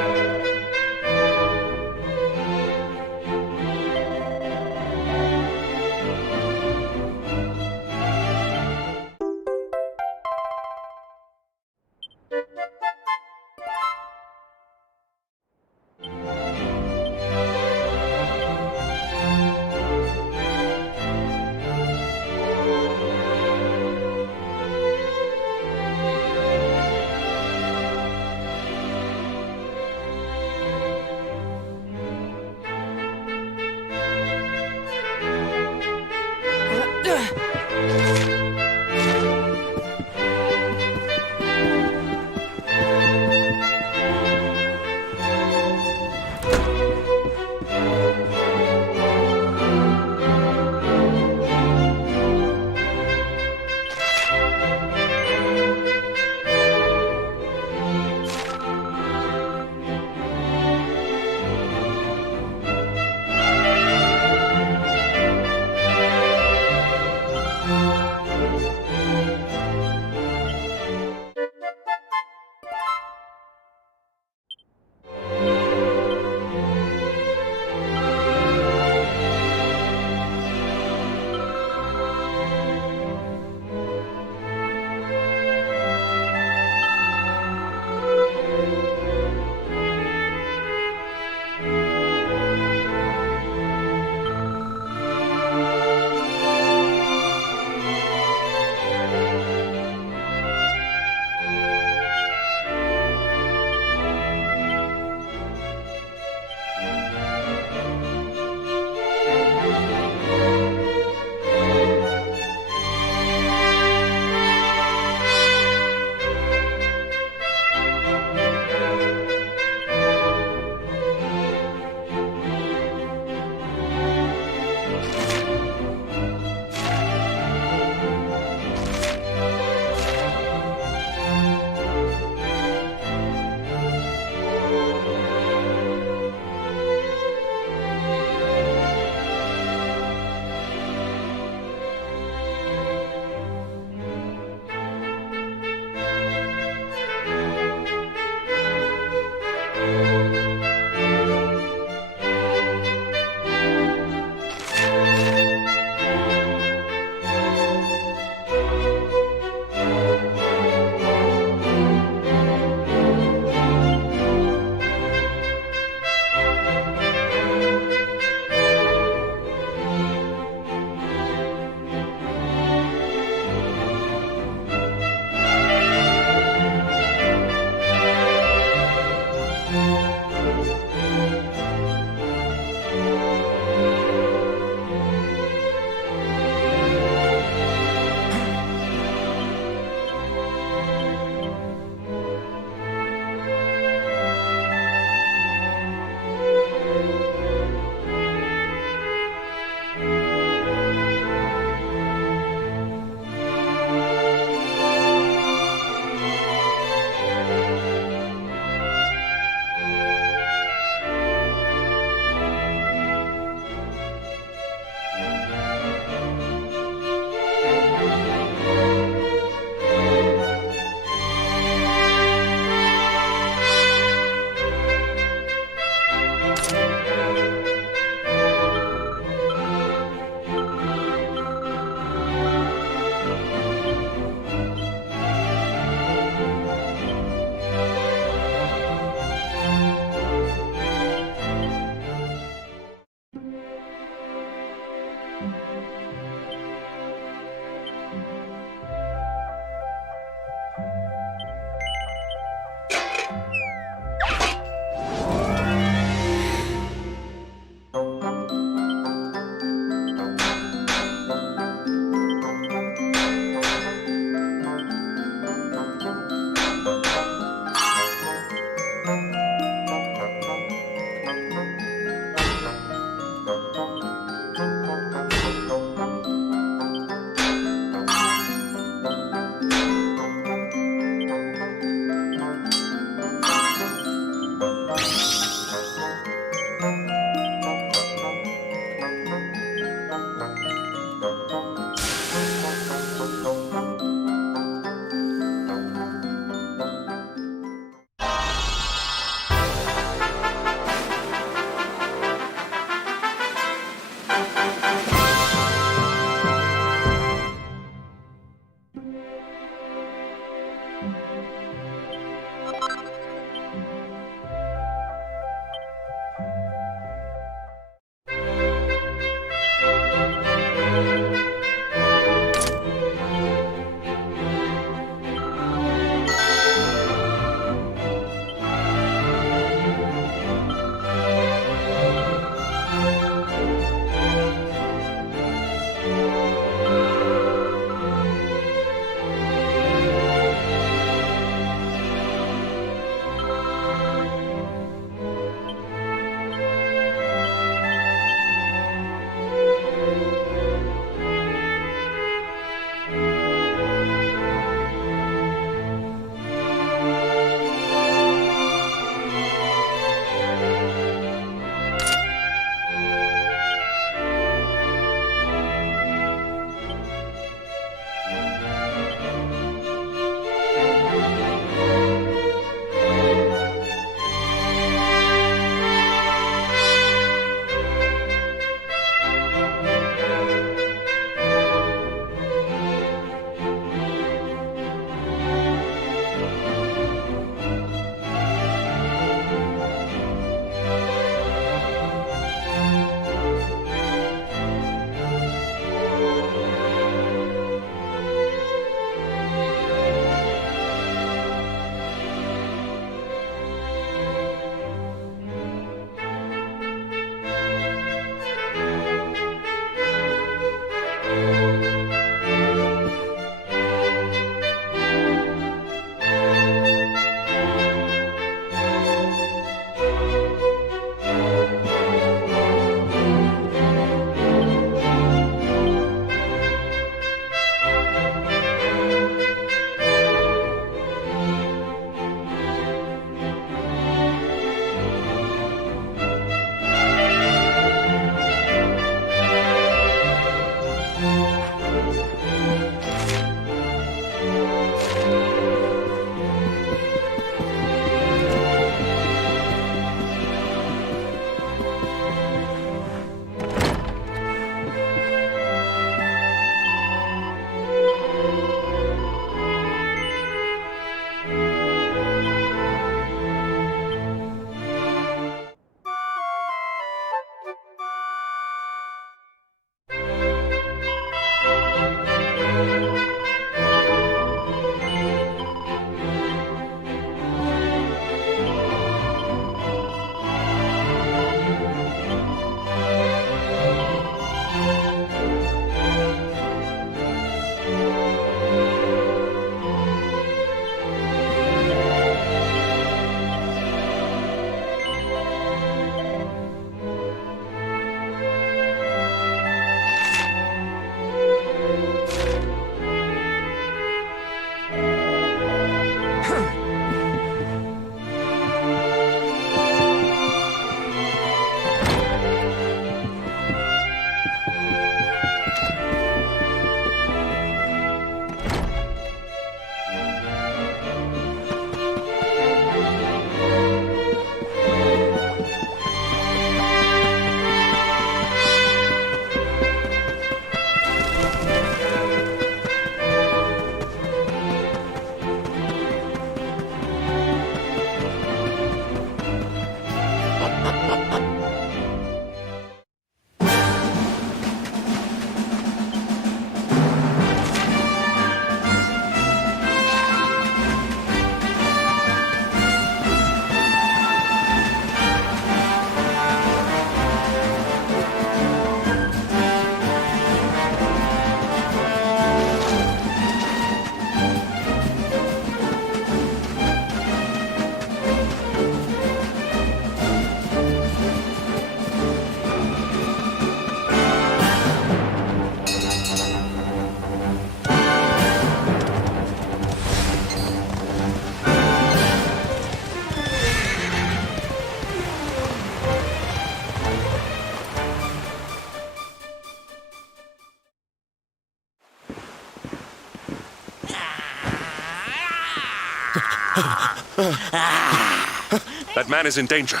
That man is in danger.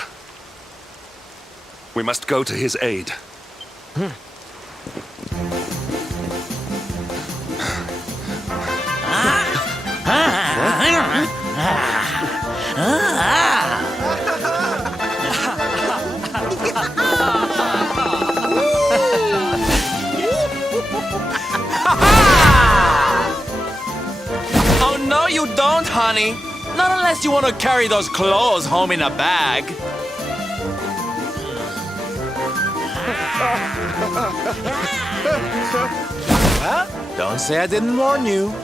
We must go to his aid. Oh, no, you don't, honey. Not unless you want to carry those clothes home in a bag. Well, don't say I didn't warn you.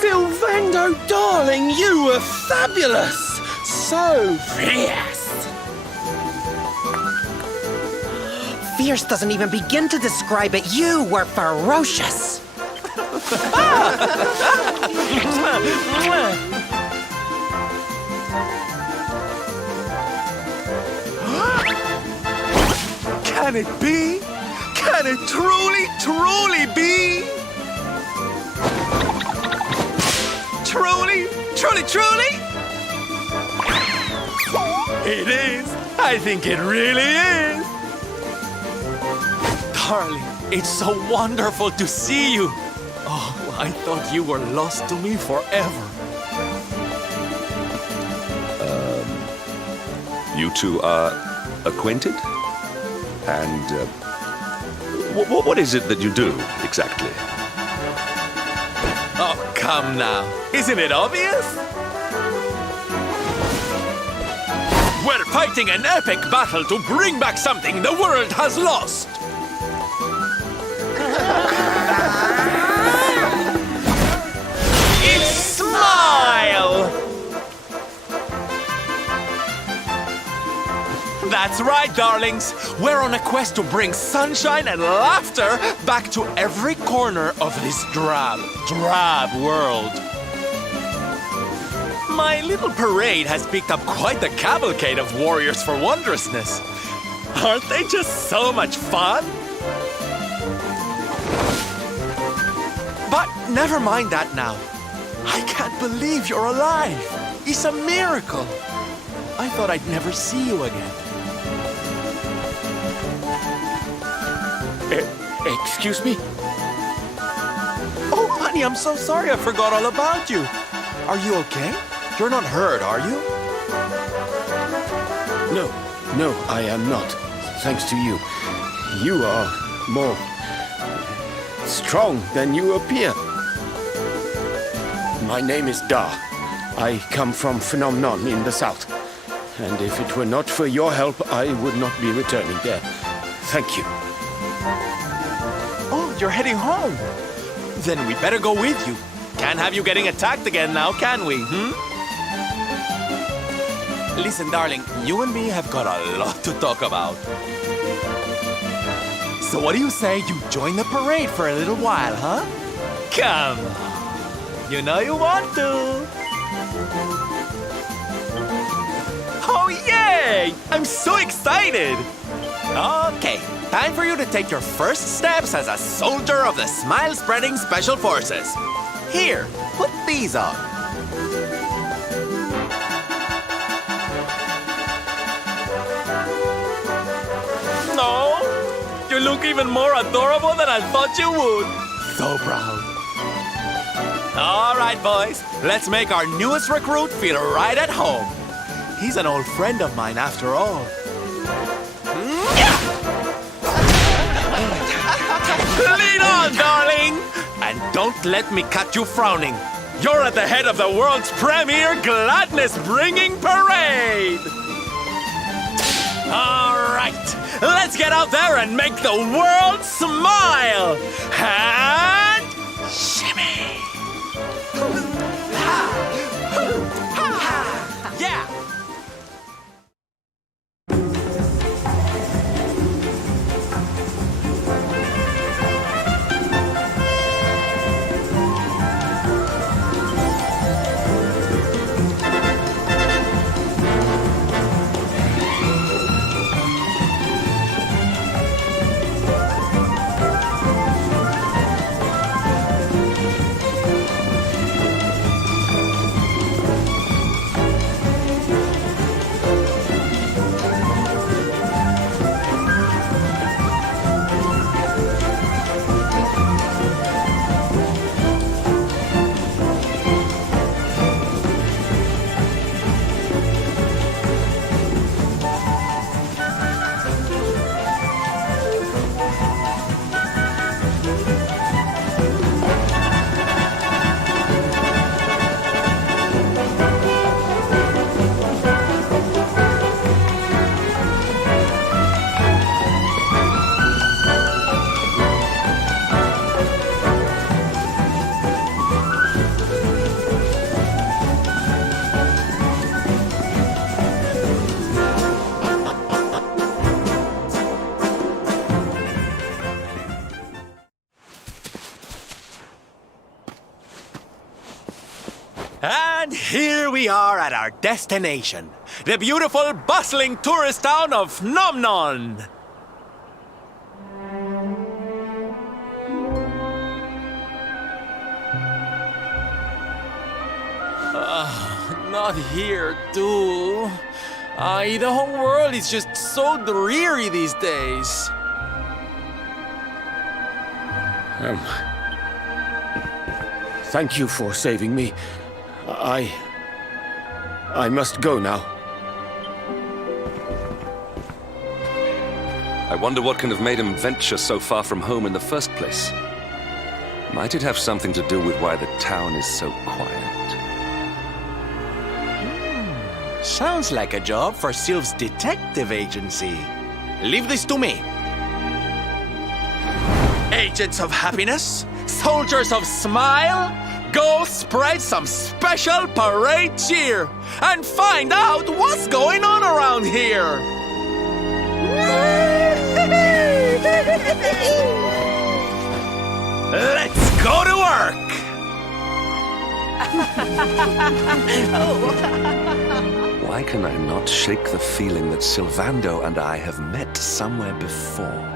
Silvando, darling, you were fabulous! So fierce! Fierce doesn't even begin to describe it. You were ferocious. Can it be? Can it truly, truly be? Truly, truly, truly? It is. I think it really is. Darling, it's so wonderful to see you. Oh, I thought you were lost to me forever. You two are acquainted? And what is it that you do exactly? Oh, come now. Isn't it obvious? We're fighting an epic battle to bring back something the world has lost. It's Smile! That's right, darlings. We're on a quest to bring sunshine and laughter back to every corner of this drab world. My little parade has picked up quite the cavalcade of warriors for wondrousness. Aren't they just so much fun? But never mind that now. I can't believe you're alive. It's a miracle. I thought I'd never see you again. Excuse me? Oh, honey, I'm so sorry I forgot all about you. Are you okay? You're not hurt, are you? No, I am not. Thanks to you. You are more strong than you appear. My name is Da. I come from Phenomenon in the south. And if it were not for your help, I would not be returning there. Thank you. Oh, you're heading home. Then we better go with you. Can't have you getting attacked again now, can we, Listen, darling, you and me have got a lot to talk about. So what do you say you join the parade for a little while, huh? Come on. You know you want to. Oh, yay! I'm so excited! Okay, time for you to take your first steps as a soldier of the Smile-Spreading Special Forces. Here, put these on. No, you look even more adorable than I thought you would. So proud. All right, boys, let's make our newest recruit feel right at home. He's an old friend of mine after all. Lead on, darling! And don't let me catch you frowning. You're at the head of the world's premier gladness-bringing parade! All right, let's get out there and make the world smile! And shimmy! Yeah! we are at our destination, the beautiful, bustling tourist town of Nomnon. Not here, too. The whole world is just so dreary these days. Thank you for saving me. I must go now. I wonder what can have made him venture so far from home in the first place. Might it have something to do with why the town is so quiet? Sounds like a job for Sylph's detective agency. Leave this to me. Agents of happiness, soldiers of smile, go spread some special parade cheer and find out what's going on around here. Let's go to work. Why can I not shake the feeling that Sylvando and I have met somewhere before?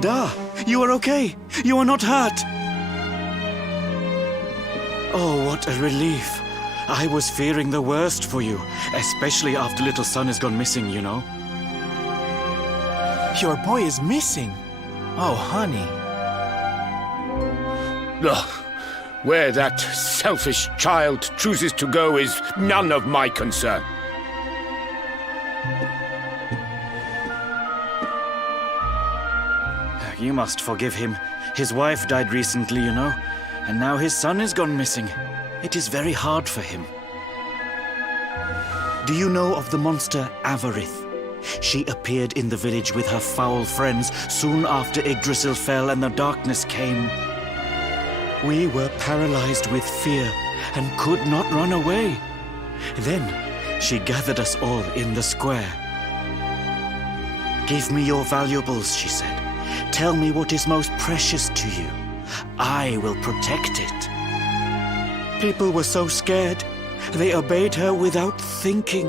Da, you are okay. You are not hurt. Oh, what a relief. I was fearing the worst for you, especially after little son has gone missing, you know. Your boy is missing. Oh, honey. Ugh. Where that selfish child chooses to go is none of my concern. You must forgive him. His wife died recently, you know, and now his son has gone missing. It is very hard for him. Do you know of the monster Avarith? She appeared in the village with her foul friends soon after Yggdrasil fell and the darkness came. We were paralyzed with fear and could not run away. Then she gathered us all in the square. "Give me your valuables," she said. "Tell me what is most precious to you. I will protect it." People were so scared. They obeyed her without thinking.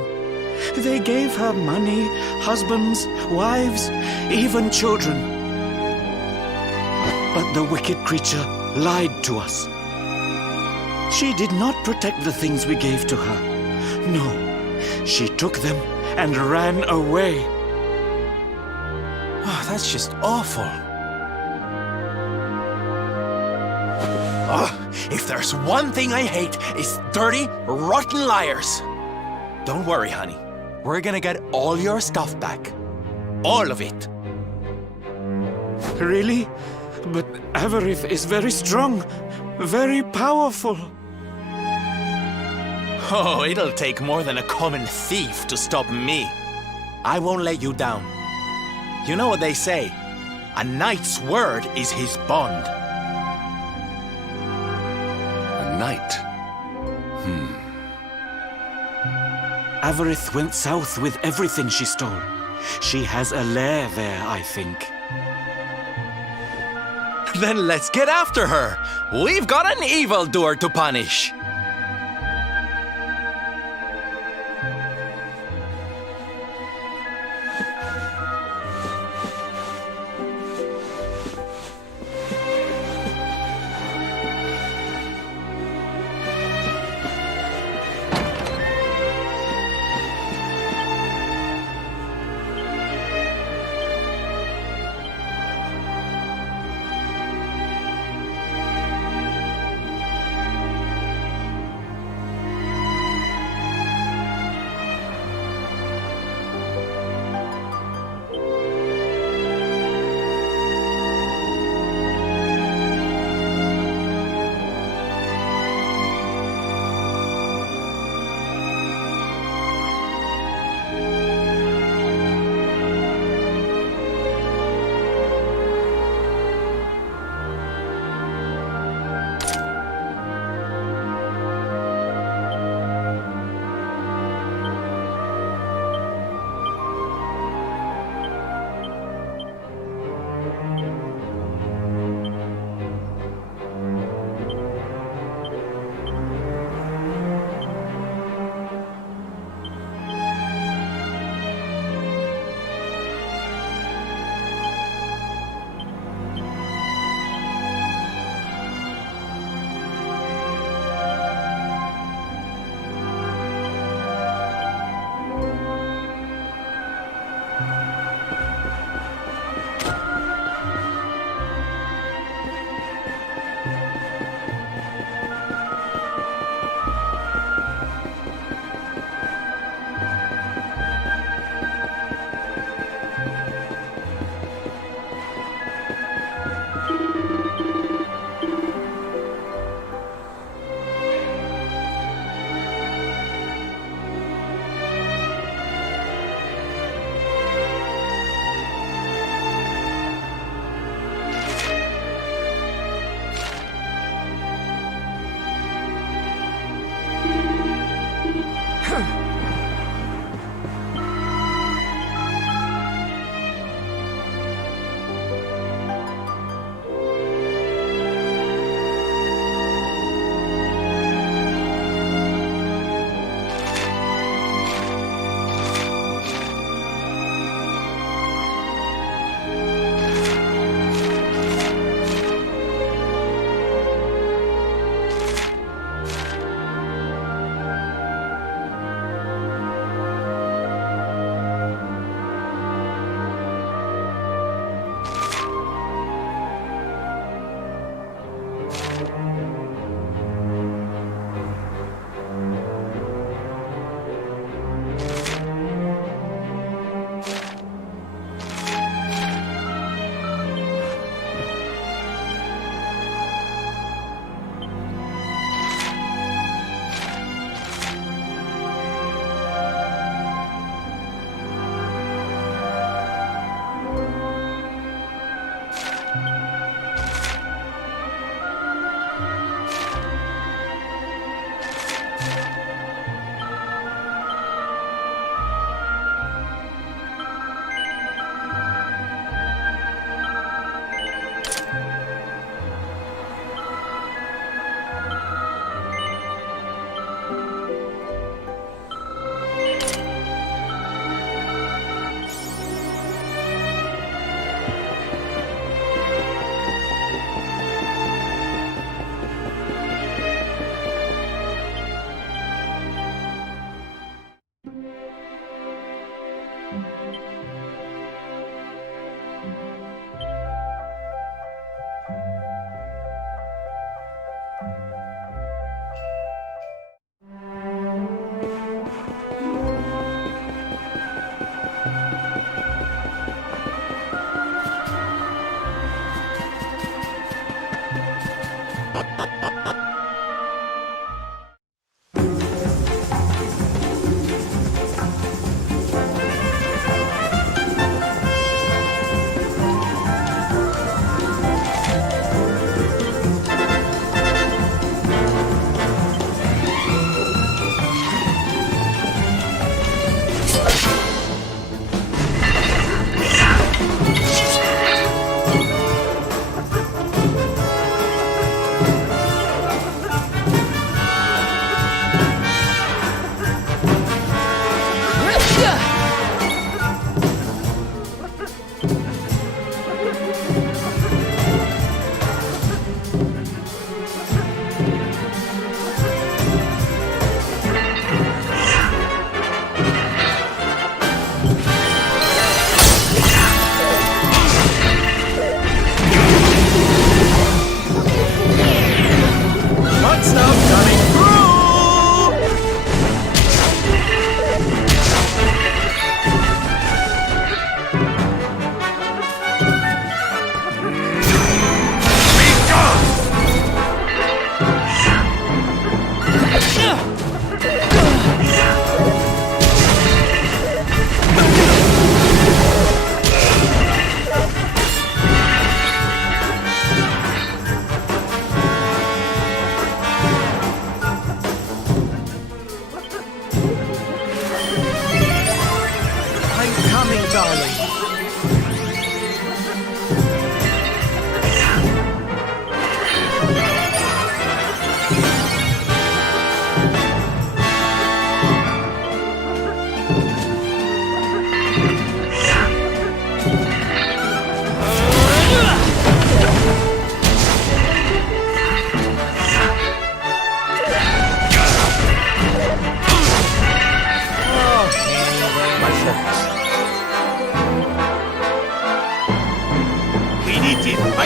They gave her money, husbands, wives, even children. But the wicked creature lied to us. She did not protect the things we gave to her. No, she took them and ran away. That's just awful. Oh, if there's one thing I hate, it's dirty, rotten liars. Don't worry, honey. We're gonna get all your stuff back. All of it. Really? But Avarith is very strong, very powerful. Oh, it'll take more than a common thief to stop me. I won't let you down. You know what they say? A knight's word is his bond. A knight? Avarith went south with everything she stole. She has a lair there, I think. Then let's get after her. We've got an evildoer to punish.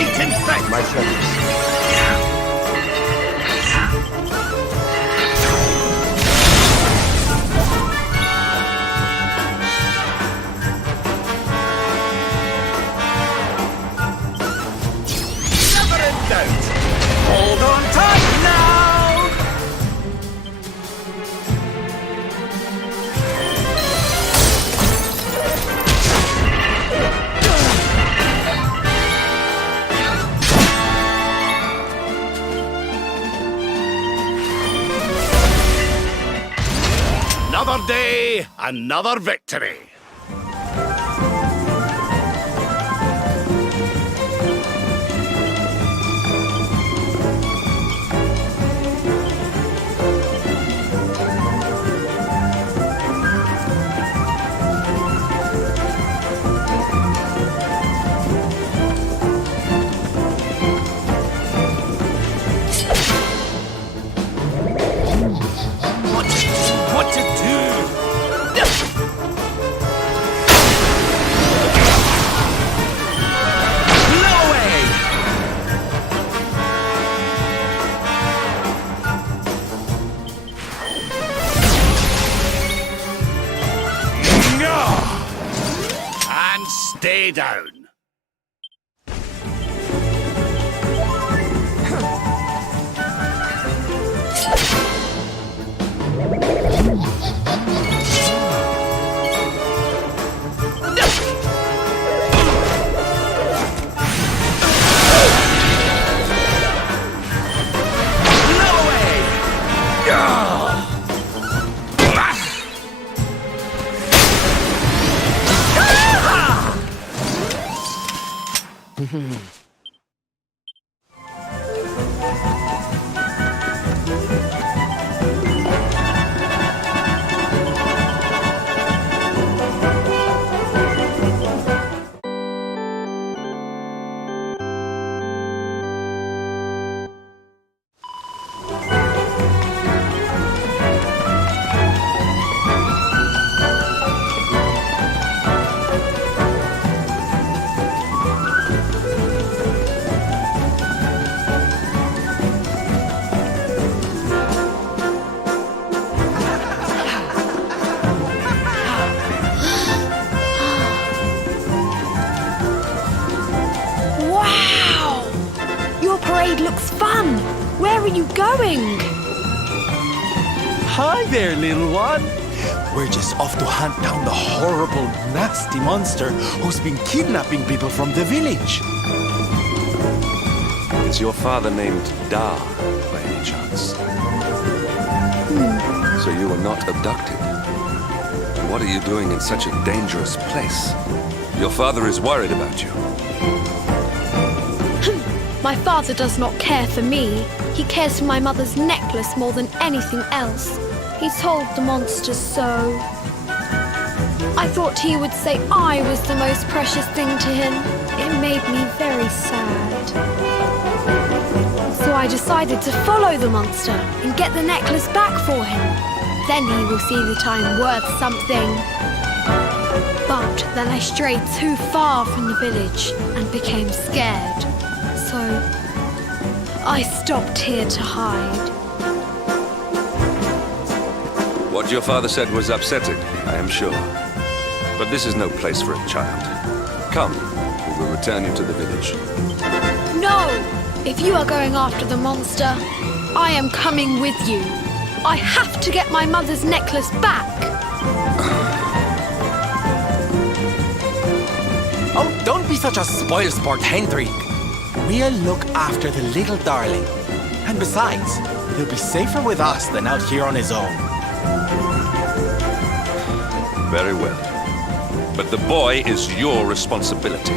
Wait in fact! My feathers. Never in doubt! Hold on tight now! Another day, another victory. What to do? No way! No! And stay down. No way! Wow! Your parade looks fun. Where are you going? Hi there, little one. We're just off to hunt down the horrible, nasty monster who's been kidnapping people from the village. Is your father named Da, by any chance? So you were not abducted? And what are you doing in such a dangerous place? Your father is worried about you. My father does not care for me. He cares for my mother's necklace more than anything else. He told the monsters so. I thought he would say I was the most precious thing to him. It made me very sad. So I decided to follow the monster and get the necklace back for him. Then he will see that I'm worth something. But then I strayed too far from the village and became scared. So I stopped here to hide. What your father said was upsetting, I am sure. But this is no place for a child. Come, we will return you to the village. No! If you are going after the monster, I am coming with you. I have to get my mother's necklace back. Oh, don't be such a spoilsport, Hendrik. We'll look after the little darling. And besides, he'll be safer with us than out here on his own. Very well. But the boy is your responsibility.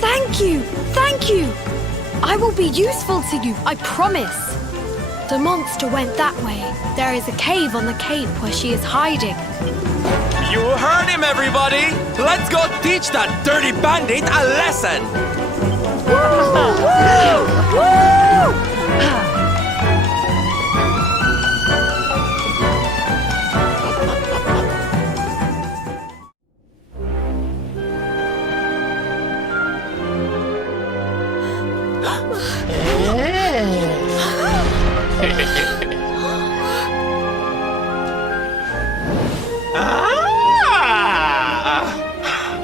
Thank you! Thank you! I will be useful to you, I promise. The monster went that way. There is a cave on the cape where she is hiding. You heard him, everybody! Let's go teach that dirty bandit a lesson!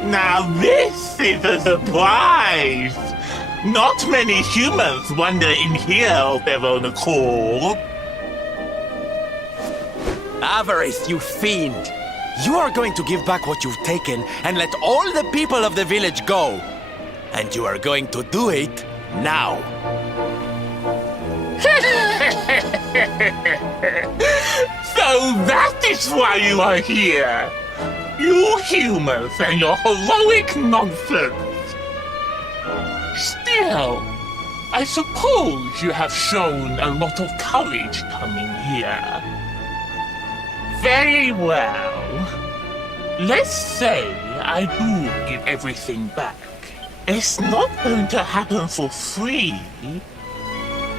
Now this is a surprise! Not many humans wander in here of their own accord. Avarice, you fiend! You are going to give back what you've taken and let all the people of the village go. And you are going to do it now. So that is why you are here! You humans and your heroic nonsense! Still, I suppose you have shown a lot of courage coming here. Very well. Let's say I do give everything back. It's not going to happen for free.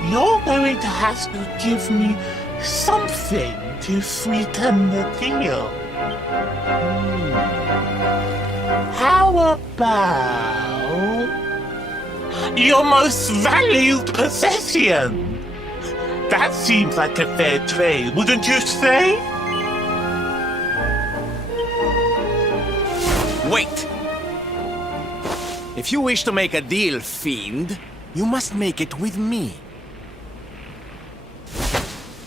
You're going to have to give me something to sweeten the deal. How about your most valued possession? That seems like a fair trade, wouldn't you say? Wait! If you wish to make a deal, fiend, you must make it with me.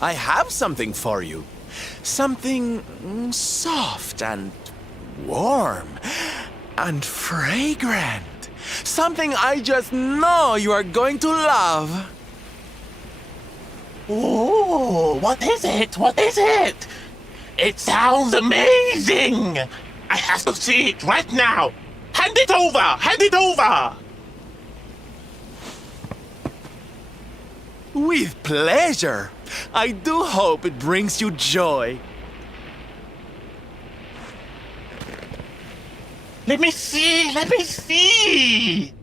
I have something for you. Something soft and warm and fragrant. Something I just know you are going to love. Oh, what is it? What is it? It sounds amazing! I have to see it right now! Hand it over! Hand it over! With pleasure. I do hope it brings you joy. Let me see! Let me see!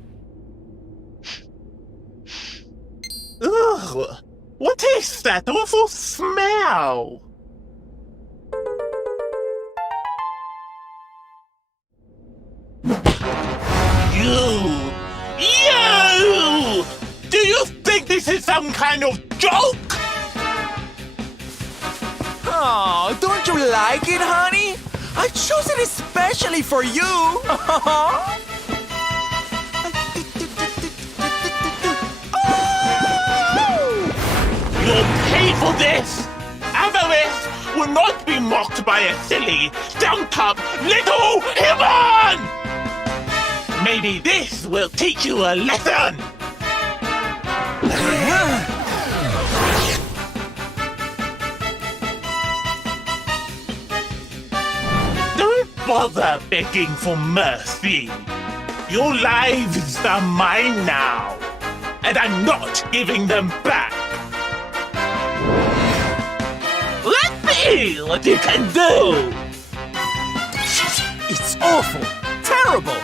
Ugh! What is that awful smell? You! Do you think this is some kind of joke? Oh, don't you like it, honey? I chose it especially for you. You'll pay for this! Avarice will not be mocked by a silly, stumped-up little human! Maybe this will teach you a lesson! Don't bother begging for mercy. Your lives are mine now, and I'm not giving them back. Let's see what you can do! It's awful, terrible.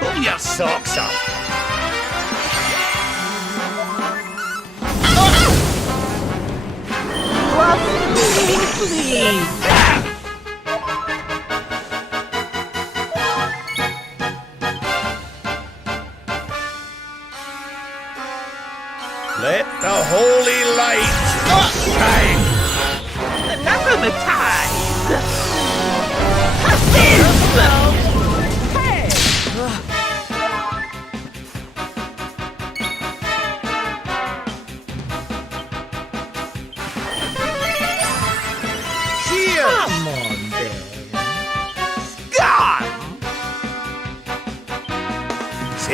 Pull your socks up.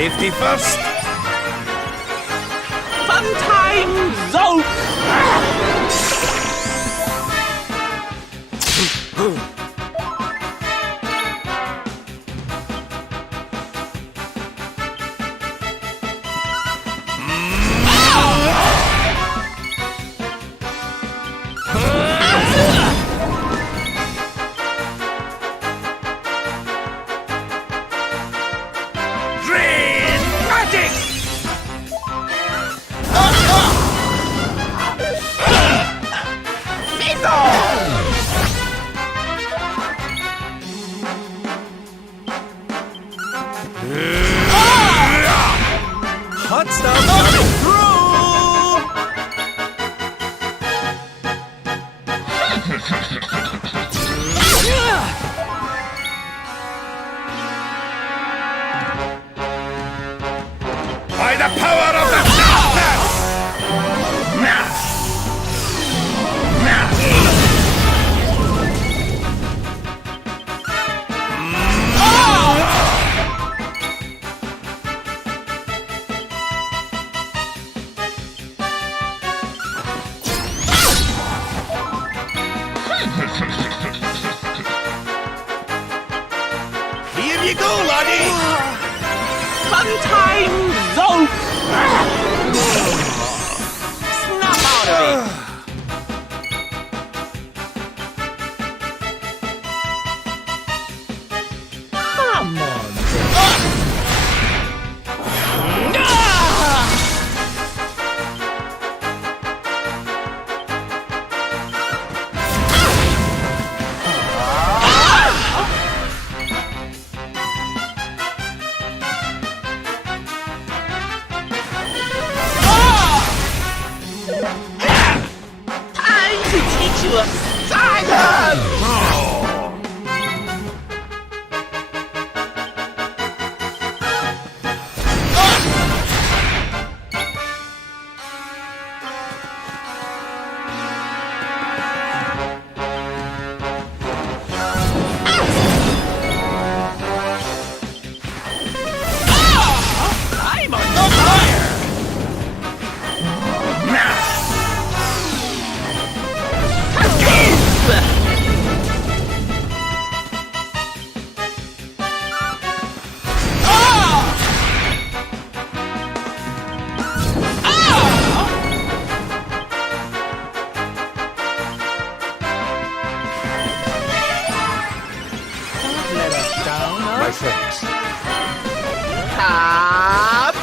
Safety first. Fun times over! Hot stuff coming through! By the power of the darkness! Here you go, laddie! Fun times over! Snap out of it! Come on! Time to teach you a silence! I'm on fire! My friends. Up!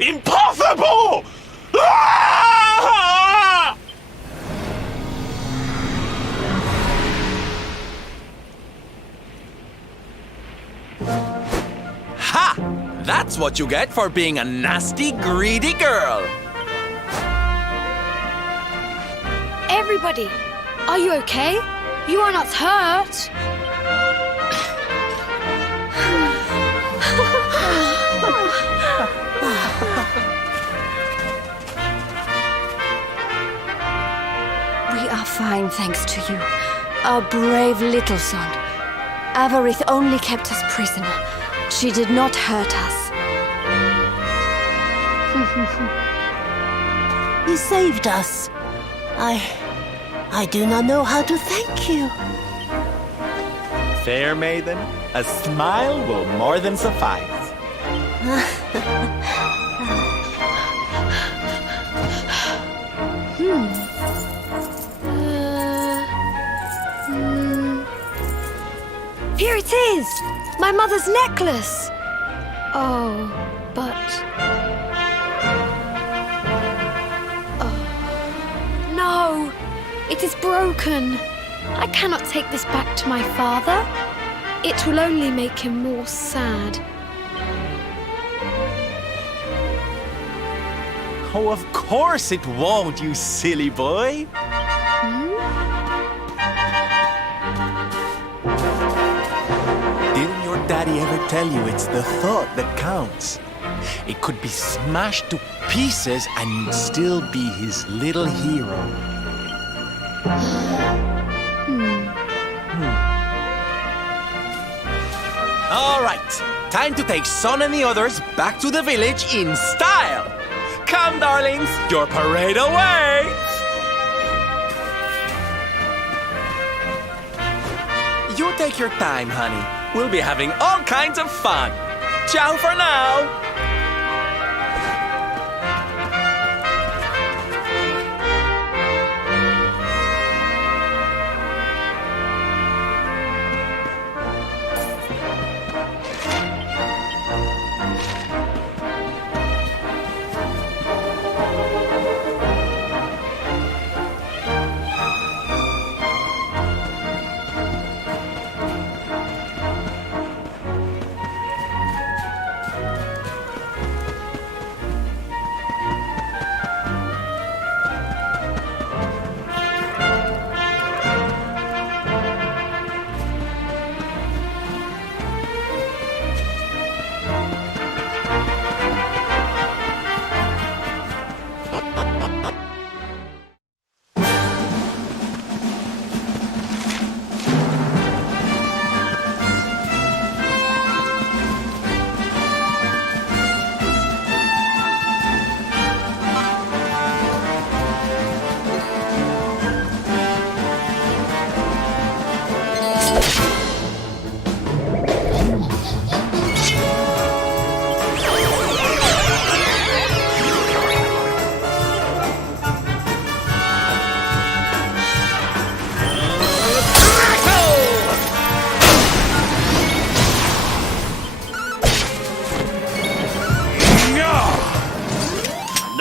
Impossible! Ah! Ha! That's what you get for being a nasty, greedy girl. Everybody, are you okay? You are not hurt. We are fine, thanks to you. Our brave little son. Avarith only kept us prisoner. She did not hurt us. You saved us. I do not know how to thank you. Fair maiden, a smile will more than suffice. Here it is! My mother's necklace! Oh, but... Oh. No! It is broken! I cannot take this back to my father. It will only make him more sad. Oh, of course it won't, you silly boy. Didn't your daddy ever tell you it's the thought that counts? It could be smashed to pieces and you'd still be his little hero. All right, time to take Son and the others back to the village in style. Come, darlings, your parade awaits! You take your time, honey. We'll be having all kinds of fun. Ciao for now!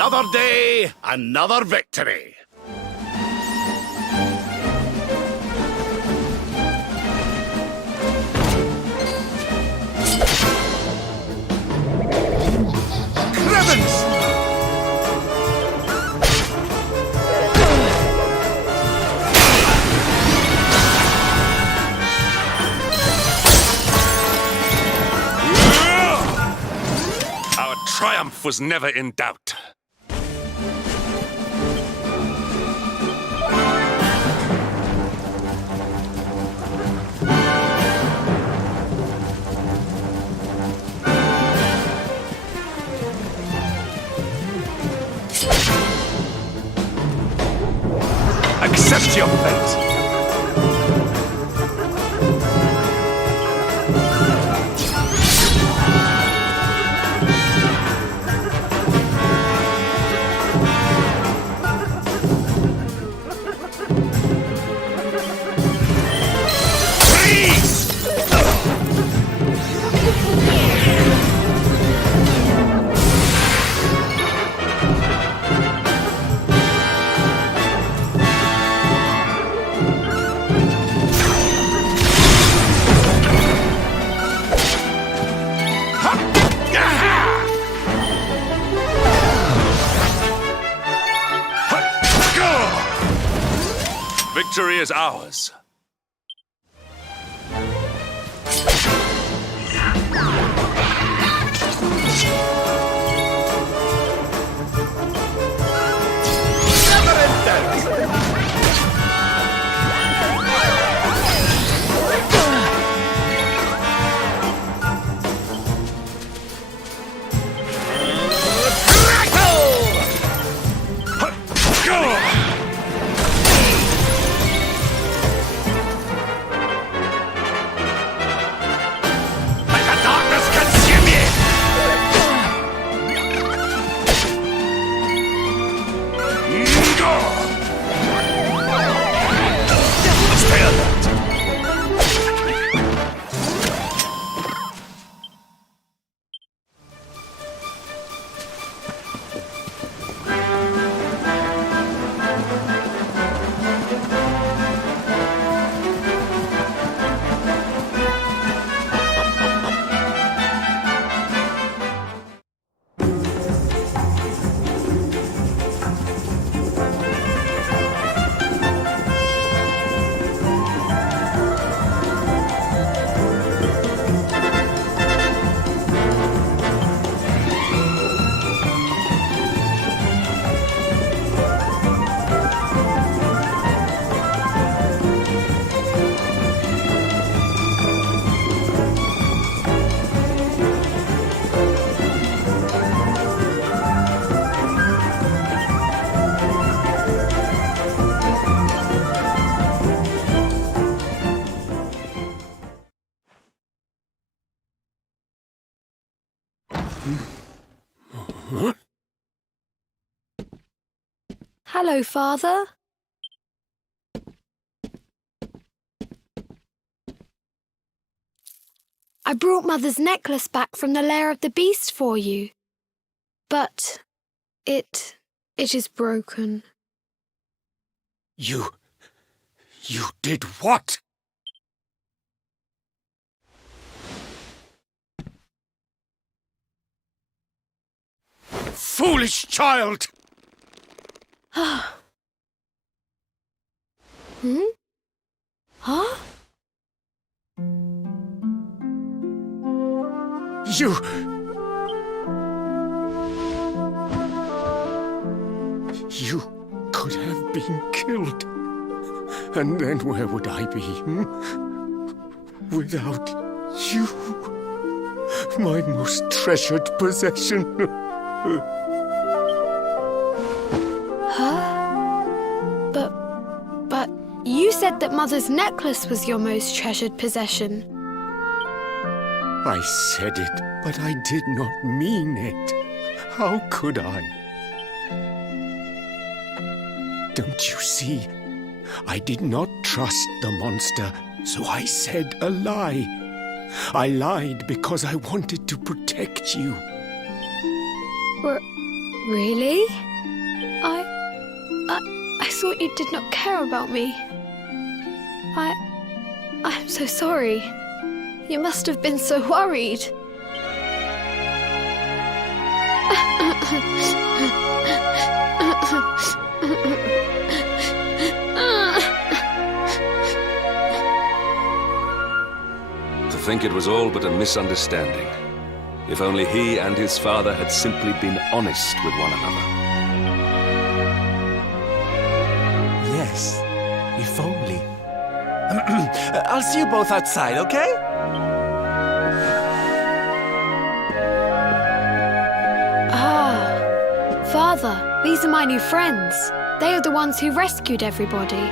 Another day, another victory. Cribbins! Our triumph was never in doubt. Accept your fate. Victory is ours. Hello, Father. I brought Mother's necklace back from the lair of the beast for you. But it is broken. You did what? Foolish child! Hmm? Huh? You could have been killed. And then where would I be, without you? My most treasured possession. But you said that Mother's necklace was your most treasured possession. I said it, but I did not mean it. How could I? Don't you see? I did not trust the monster, so I said a lie. I lied because I wanted to protect you. Really? I thought you did not care about me. I'm so sorry. You must have been so worried. To think it was all but a misunderstanding. If only he and his father had simply been honest with one another. Yes, if only. I'll see you both outside, okay? Father, these are my new friends. They are the ones who rescued everybody.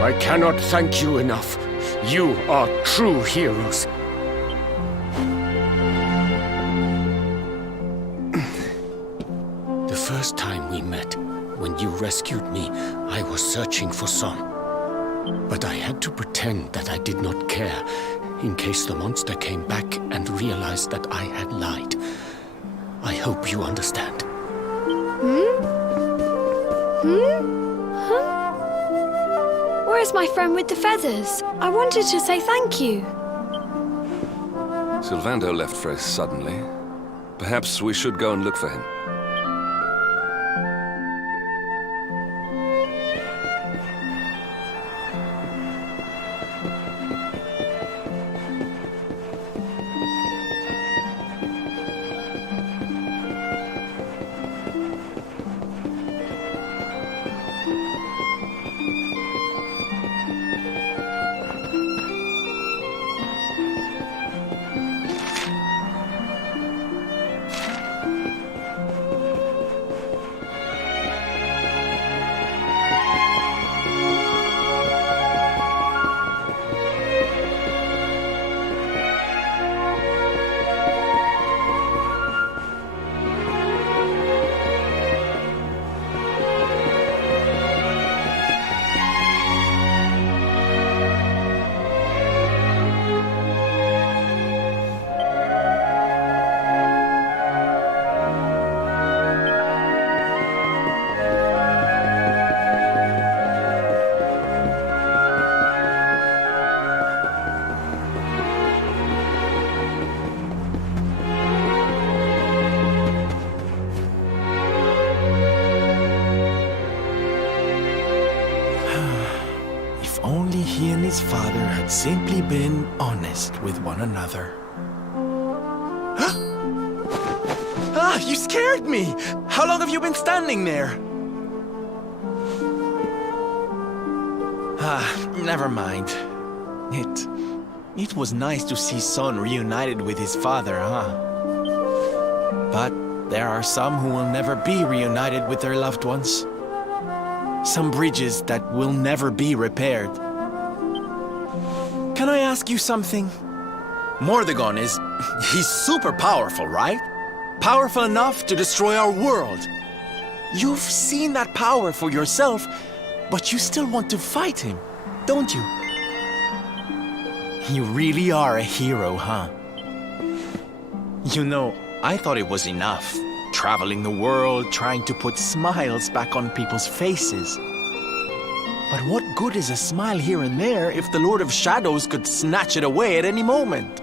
I cannot thank you enough. You are true heroes. The first time we met, when you rescued me, I was searching for Son. But I had to pretend that I did not care, in case the monster came back and realized that I had lied. I hope you understand. Where's my friend with the feathers? I wanted to say thank you. Sylvando left very suddenly. Perhaps we should go and look for him. Only he and his father had simply been honest with one another. Ah, you scared me! How long have you been standing there? Ah, never mind. It was nice to see Son reunited with his father, huh? But there are some who will never be reunited with their loved ones. Some bridges that will never be repaired. Can I ask you something? Mordegon he's super powerful, right? Powerful enough to destroy our world. You've seen that power for yourself, but you still want to fight him, don't you? You really are a hero, huh? You know, I thought it was enough. Traveling the world, trying to put smiles back on people's faces. But what good is a smile here and there if the Lord of Shadows could snatch it away at any moment?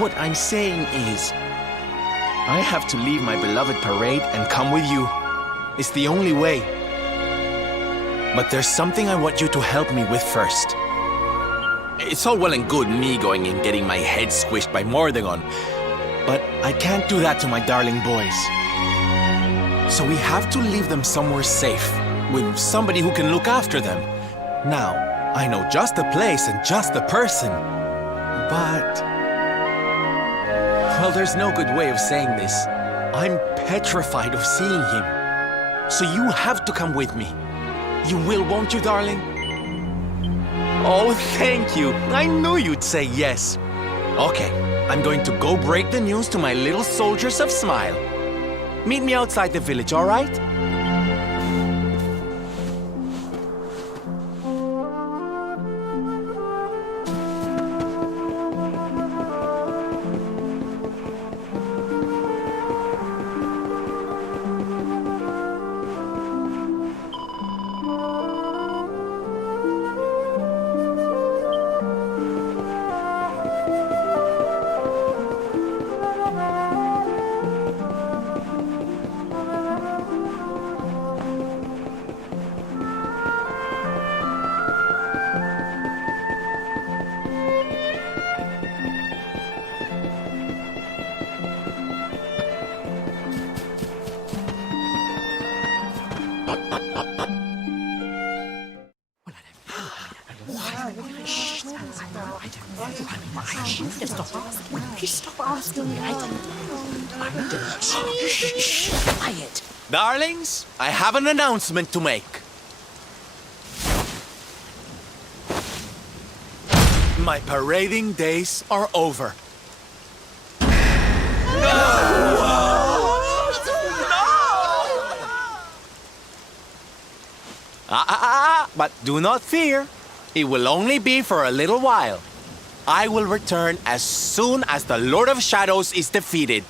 What I'm saying is, I have to leave my beloved parade and come with you. It's the only way. But there's something I want you to help me with first. It's all well and good me going and getting my head squished by Mordegon, but I can't do that to my darling boys. So we have to leave them somewhere safe, with somebody who can look after them. Now, I know just the place and just the person, but... well, there's no good way of saying this. I'm petrified of seeing him. So you have to come with me. You will, won't you, darling? Oh, thank you. I knew you'd say yes. Okay, I'm going to go break the news to my little soldiers of Smile. Meet me outside the village, all right? Quiet. Darlings, I have an announcement to make. My parading days are over. But do not fear. It will only be for a little while. I will return as soon as the Lord of Shadows is defeated.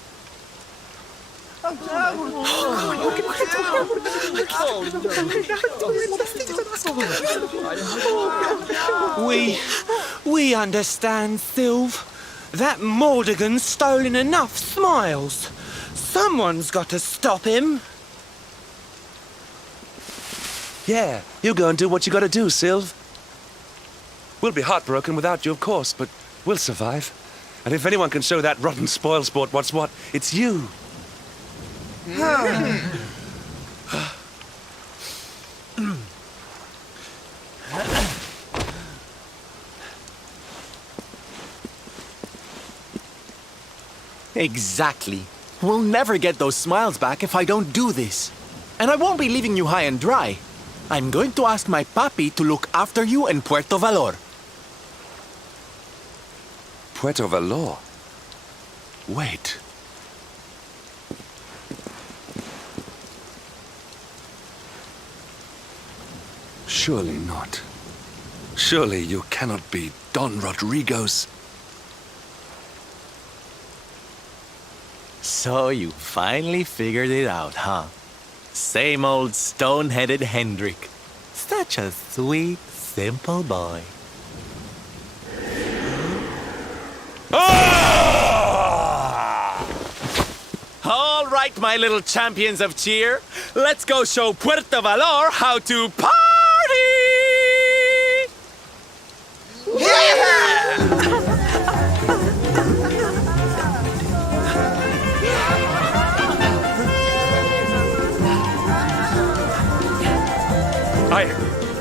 We understand, Sylve. That Mordigan's stolen enough smiles. Someone's got to stop him. Yeah, you go and do what you gotta do, Sylv. We'll be heartbroken without you, of course, but we'll survive. And if anyone can show that rotten spoilsport what's what, it's you. Exactly. We'll never get those smiles back if I don't do this. And I won't be leaving you high and dry. I'm going to ask my papi to look after you in Puerto Valor. Puerto Valor? Wait. Surely not. Surely you cannot be Don Rodrigo's... So you finally figured it out, huh? Same old stone-headed Hendrik. Such a sweet, simple boy. All right, my little champions of cheer. Let's go show Puerto Valor how to party!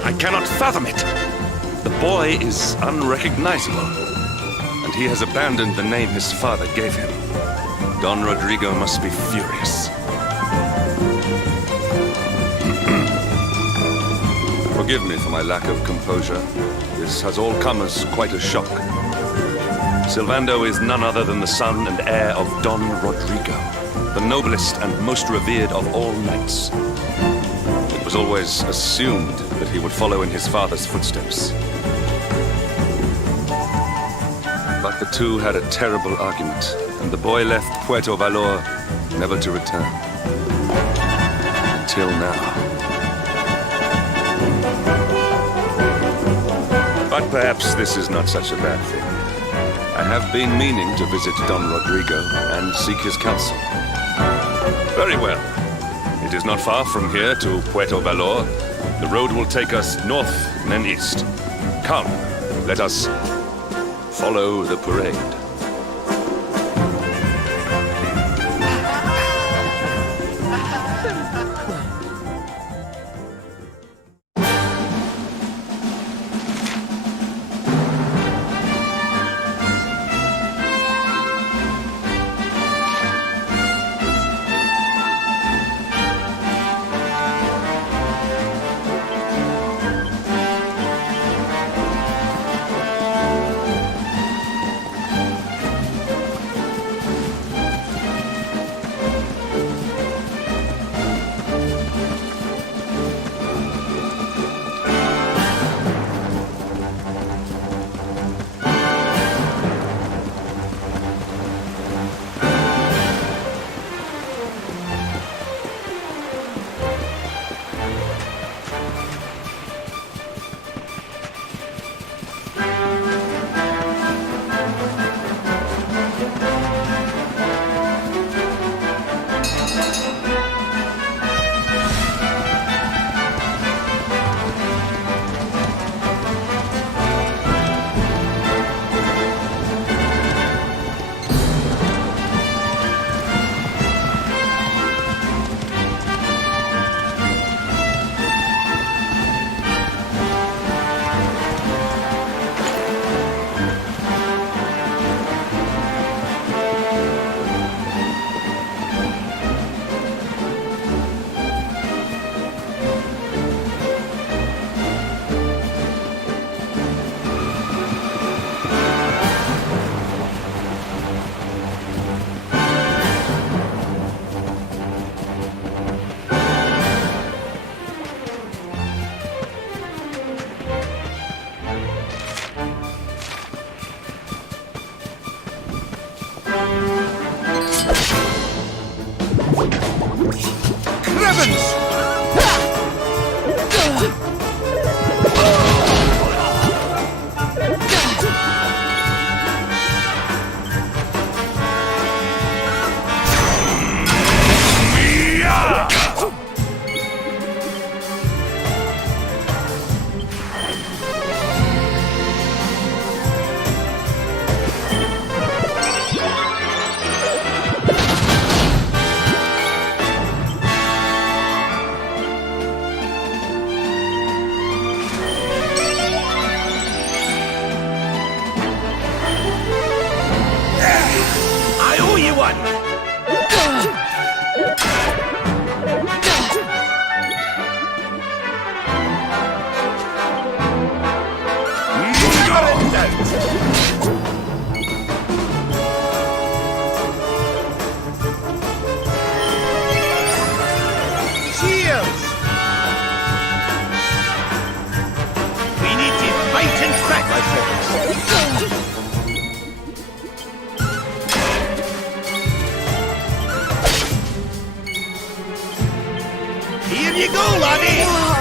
I cannot fathom it. The boy is unrecognizable, and he has abandoned the name his father gave him. Don Rodrigo must be furious. Forgive me for my lack of composure. This has all come as quite a shock. Sylvando is none other than the son and heir of Don Rodrigo, the noblest and most revered of all knights. It was always assumed that he would follow in his father's footsteps. But the two had a terrible argument, and the boy left Puerto Valor never to return. Until now. But perhaps this is not such a bad thing. I have been meaning to visit Don Rodrigo and seek his counsel. Very well. It is not far from here to Puerto Valor. The road will take us north and then east. Come, let us follow the parade. Fight and strike! Here you go, laddie!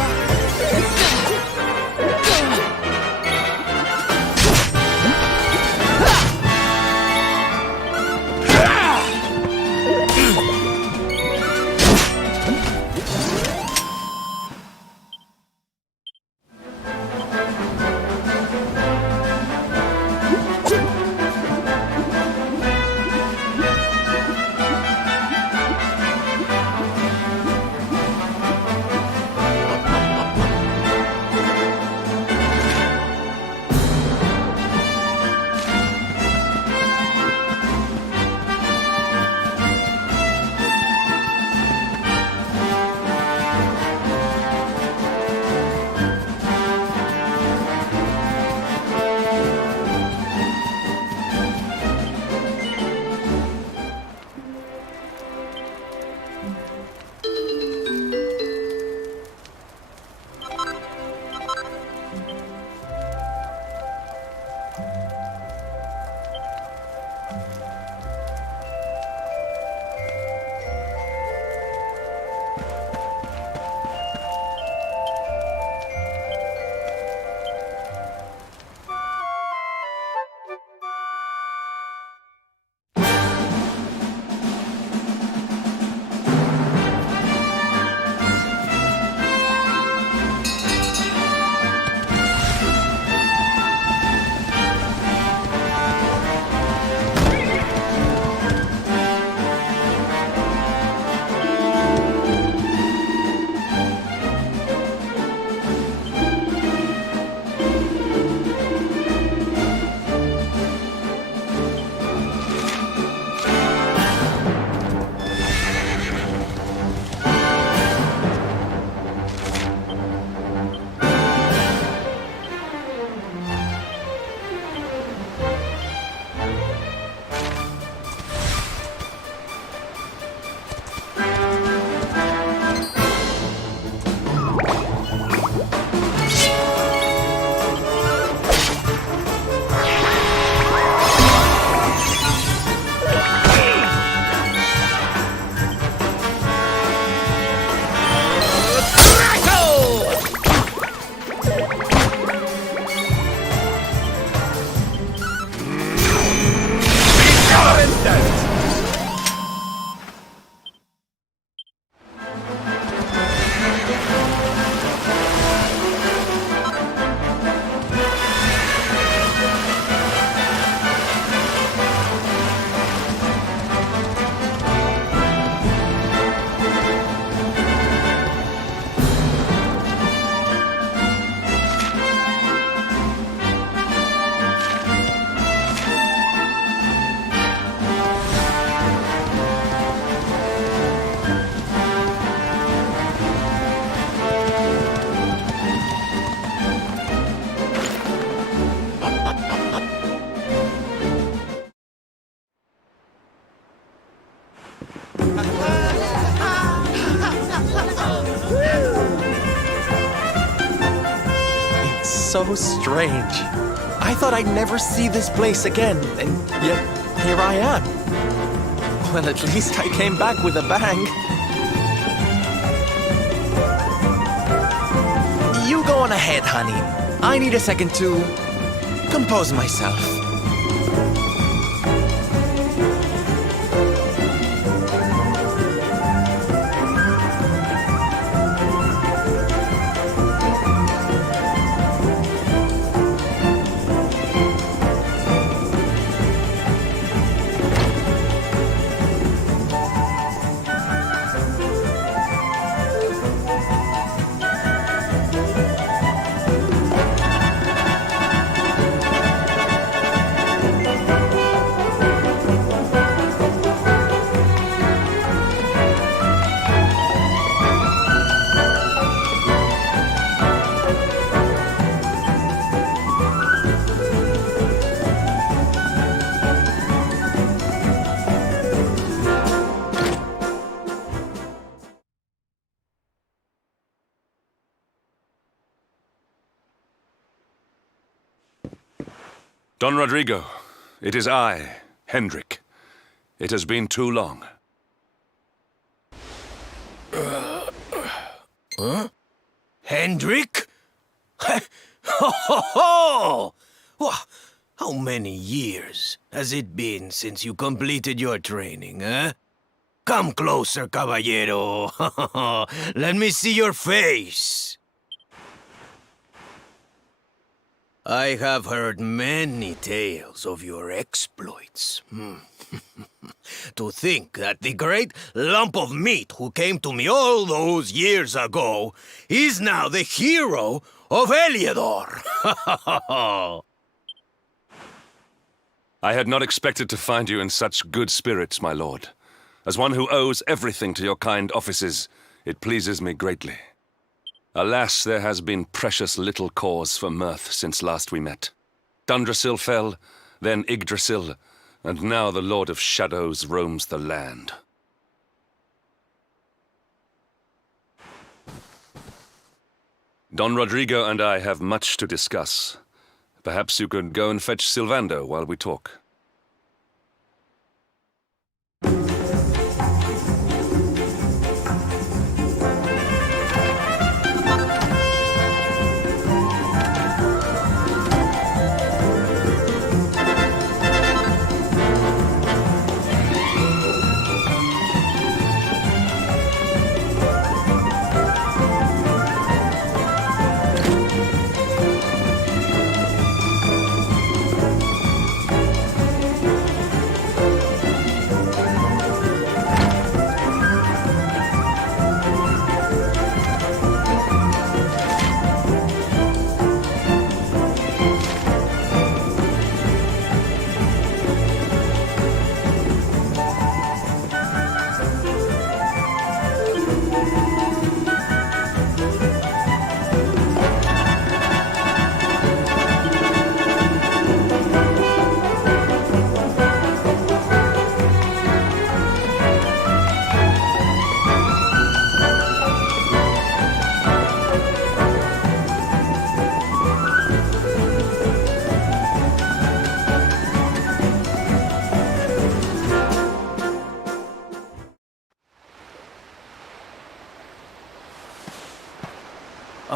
So strange. I thought I'd never see this place again, and yet here I am. Well, at least I came back with a bang. You go on ahead, honey. I need a second to compose myself. Don Rodrigo, it is I, Hendrik. It has been too long. Huh? Hendrik? Ho ho ho! How many years has it been since you completed your training, huh? Come closer, caballero. Let me see your face. I have heard many tales of your exploits. To think that the great lump of meat who came to me all those years ago is now the hero of Heliodor. I had not expected to find you in such good spirits, my lord. As one who owes everything to your kind offices, it pleases me greatly. Alas, there has been precious little cause for mirth since last we met. Dundrasil fell, then Yggdrasil, and now the Lord of Shadows roams the land. Don Rodrigo and I have much to discuss. Perhaps you could go and fetch Sylvando while we talk.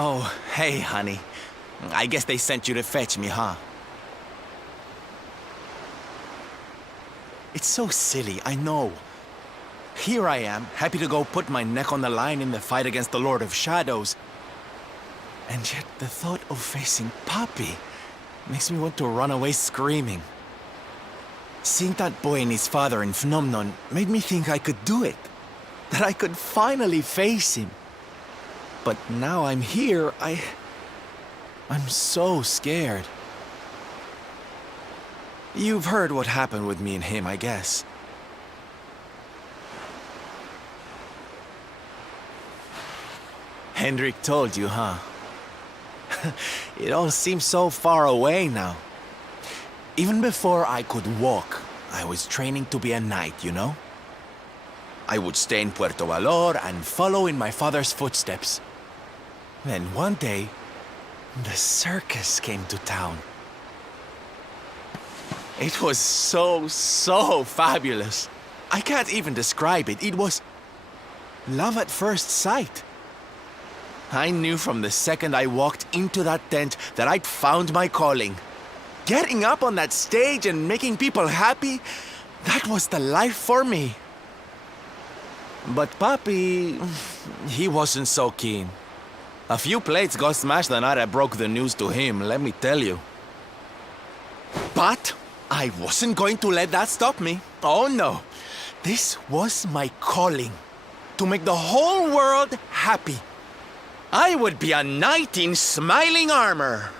Oh, hey, honey. I guess they sent you to fetch me, huh? It's so silly, I know. Here I am, happy to go put my neck on the line in the fight against the Lord of Shadows. And yet the thought of facing Papi makes me want to run away screaming. Seeing that boy and his father in Phenomenon made me think I could do it. That I could finally face him. But now I'm here, I'm so scared. You've heard what happened with me and him, I guess. Hendrik told you, huh? It all seems so far away now. Even before I could walk, I was training to be a knight, you know? I would stay in Puerto Valor and follow in my father's footsteps. Then one day, the circus came to town. It was so fabulous. I can't even describe it. It was love at first sight. I knew from the second I walked into that tent that I'd found my calling. Getting up on that stage and making people happy, that was the life for me. But Papi, he wasn't so keen. A few plates got smashed the night I broke the news to him, let me tell you. But I wasn't going to let that stop me. Oh no. This was my calling. To make the whole world happy. I would be a knight in smiling armor.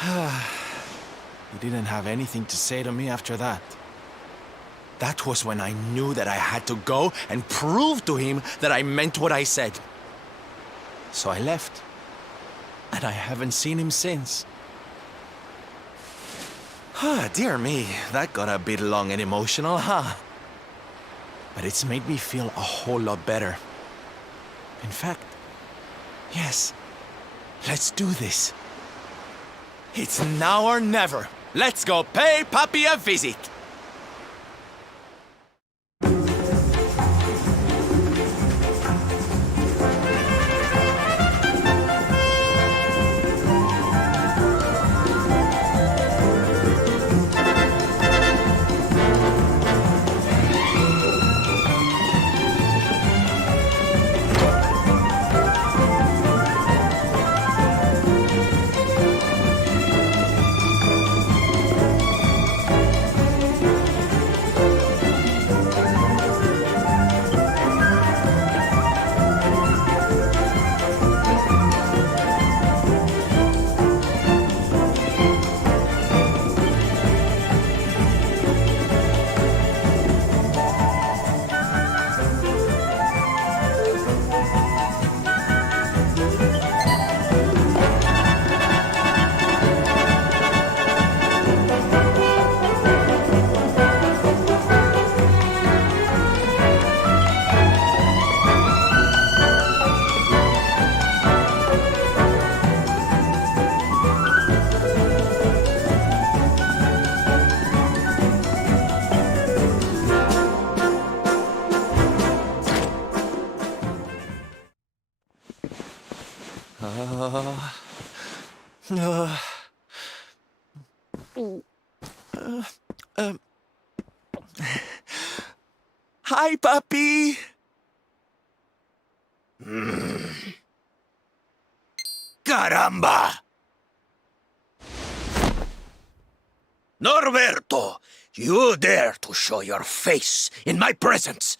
He didn't have anything to say to me after that. That was when I knew that I had to go and prove to him that I meant what I said. So I left. And I haven't seen him since. Dear me, that got a bit long and emotional, huh? But it's made me feel a whole lot better. In fact, Yes. Let's do this. It's now or never. Let's go pay Papi a visit. Hi, Papi. Caramba! Norberto, you dare to show your face in my presence.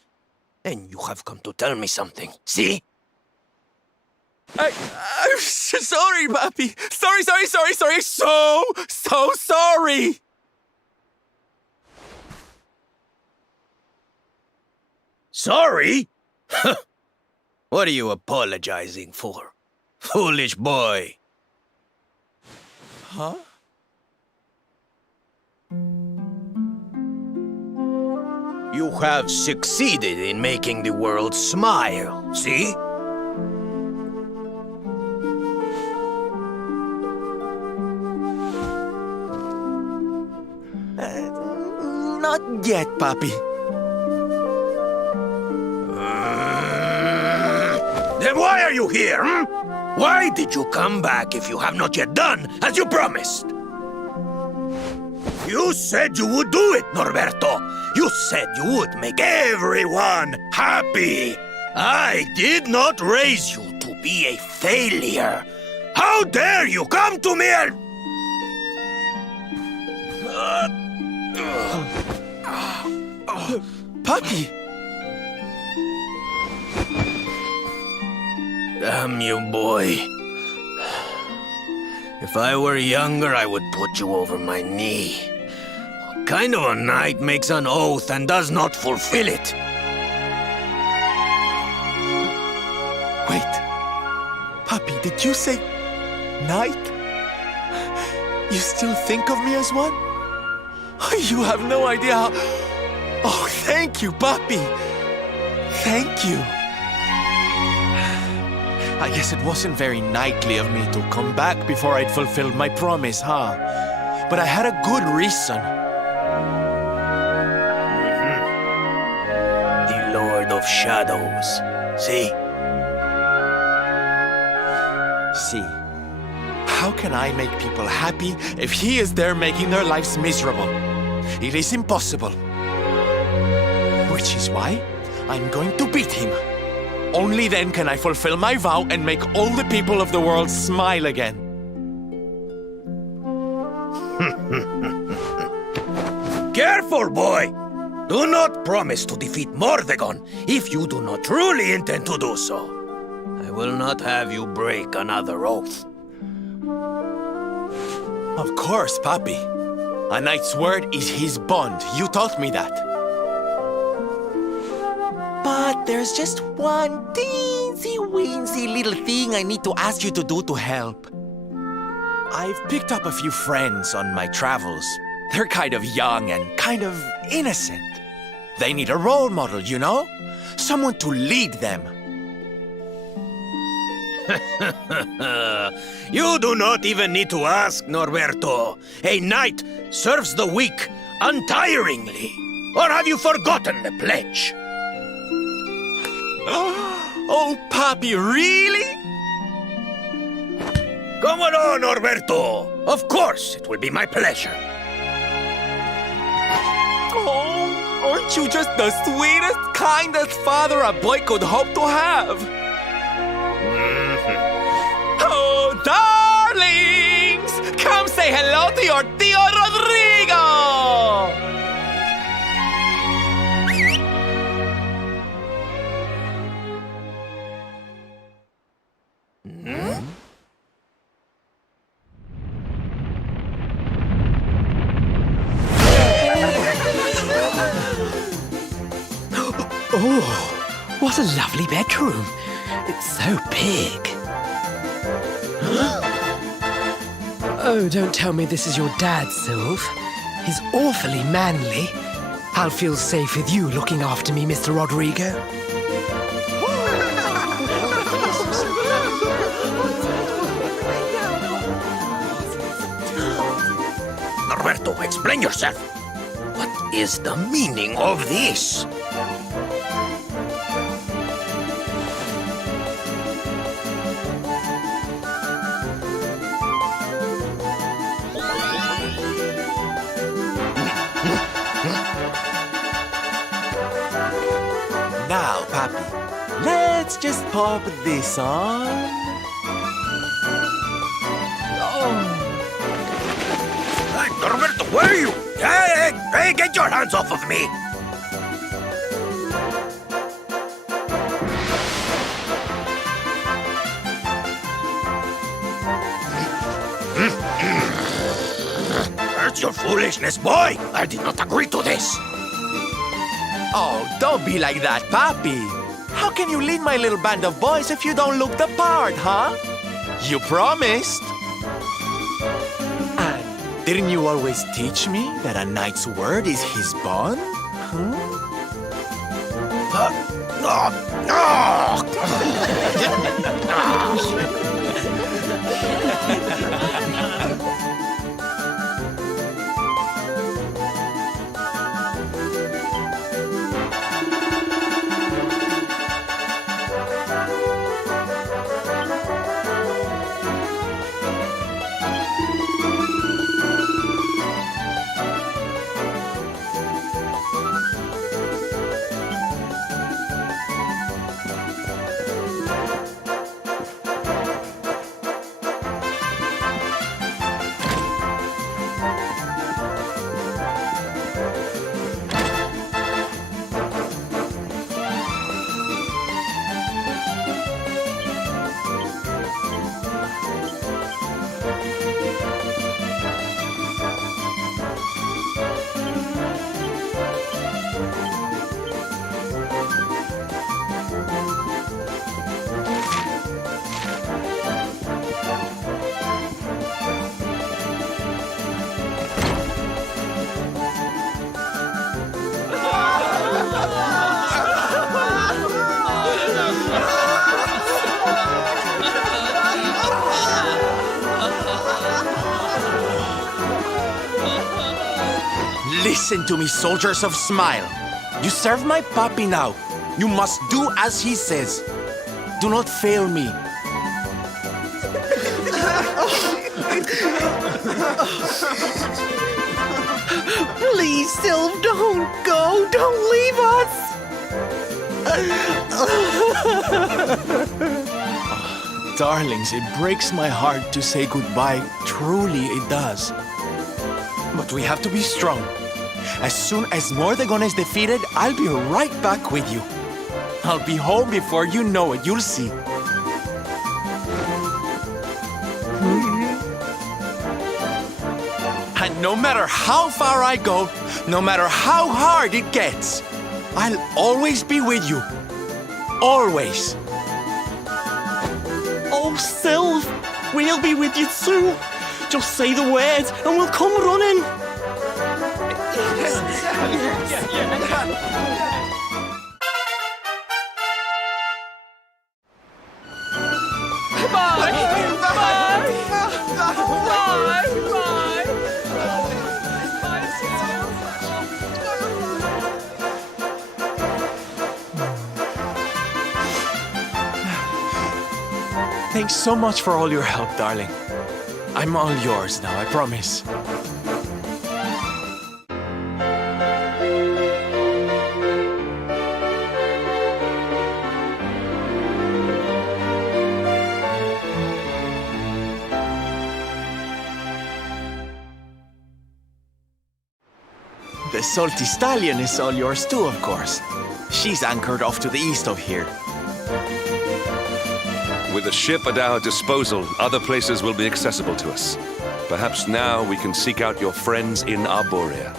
And you have come to tell me something, see? I'm sorry, Papi. Sorry. So sorry. Sorry? What are you apologizing for? Foolish boy. Huh? You have succeeded in making the world smile, see? Not yet, Papi. Then why are you here, Why did you come back if you have not yet done as you promised? You said you would do it, Norberto. You said you would make everyone happy. I did not raise you to be a failure. How dare you come to me and... Papi! Damn you, boy. If I were younger, I would put you over my knee. What kind of a knight makes an oath and does not fulfill it? Wait. Papi, did you say knight? You still think of me as one? You have no idea how... Oh, thank you, Papi. Thank you. I guess it wasn't very knightly of me to come back before I'd fulfilled my promise, huh? But I had a good reason. The Lord of Shadows. See? See? How can I make people happy if he is there making their lives miserable? It is impossible. Which is why I'm going to beat him. Only then can I fulfill my vow and make all the people of the world smile again. Careful, boy! Do not promise to defeat Mordegon if you do not truly intend to do so. I will not have you break another oath. Of course, Papi. A knight's word is his bond. You taught me that. But there's just one teensy-weensy little thing I need to ask you to do to help. I've picked up a few friends on my travels. They're kind of young and kind of innocent. They need a role model, you know? Someone to lead them. You do not even need to ask, Norberto. A knight serves the weak untiringly. Or have you forgotten the pledge? Oh, Papi, really? Come on, Norberto. Of course, it will be my pleasure. Oh, aren't you just the sweetest, kindest father a boy could hope to have? Oh, darlings! Come say hello to your Tio Rodrigo! Oh, what a lovely bedroom. It's so big. Oh, don't tell me this is your dad, Sylv. He's awfully manly. I'll feel safe with you looking after me, Mr. Rodrigo. Norberto, explain yourself. What is the meaning of this? Now, Papi, let's just pop this on. Hey, Norberto, where are you? Hey, get your hands off of me! Where's your foolishness, boy? I did not agree to this. Oh, don't be like that, Papi. How can you lead my little band of boys if you don't look the part, huh? You promised. And didn't you always teach me that a knight's word is his bond? Listen to me, soldiers of Smile. You serve my puppy now. You must do as he says. Do not fail me. Please, Sylv, don't go. Don't leave us. Darlings, it breaks my heart to say goodbye. Truly, it does. But we have to be strong. As soon as Mordegon is defeated, I'll be right back with you. I'll be home before you know it. You'll see. And no matter how far I go, no matter how hard it gets, I'll always be with you. Always. Oh, Sylv, we'll be with you too. Just say the words and we'll come running. Thanks so much for all your help, darling. I'm all yours now, I promise. The salty stallion is all yours too, of course. She's anchored off to the east of here. With a ship at our disposal, other places will be accessible to us. Perhaps now we can seek out your friends in Arborea.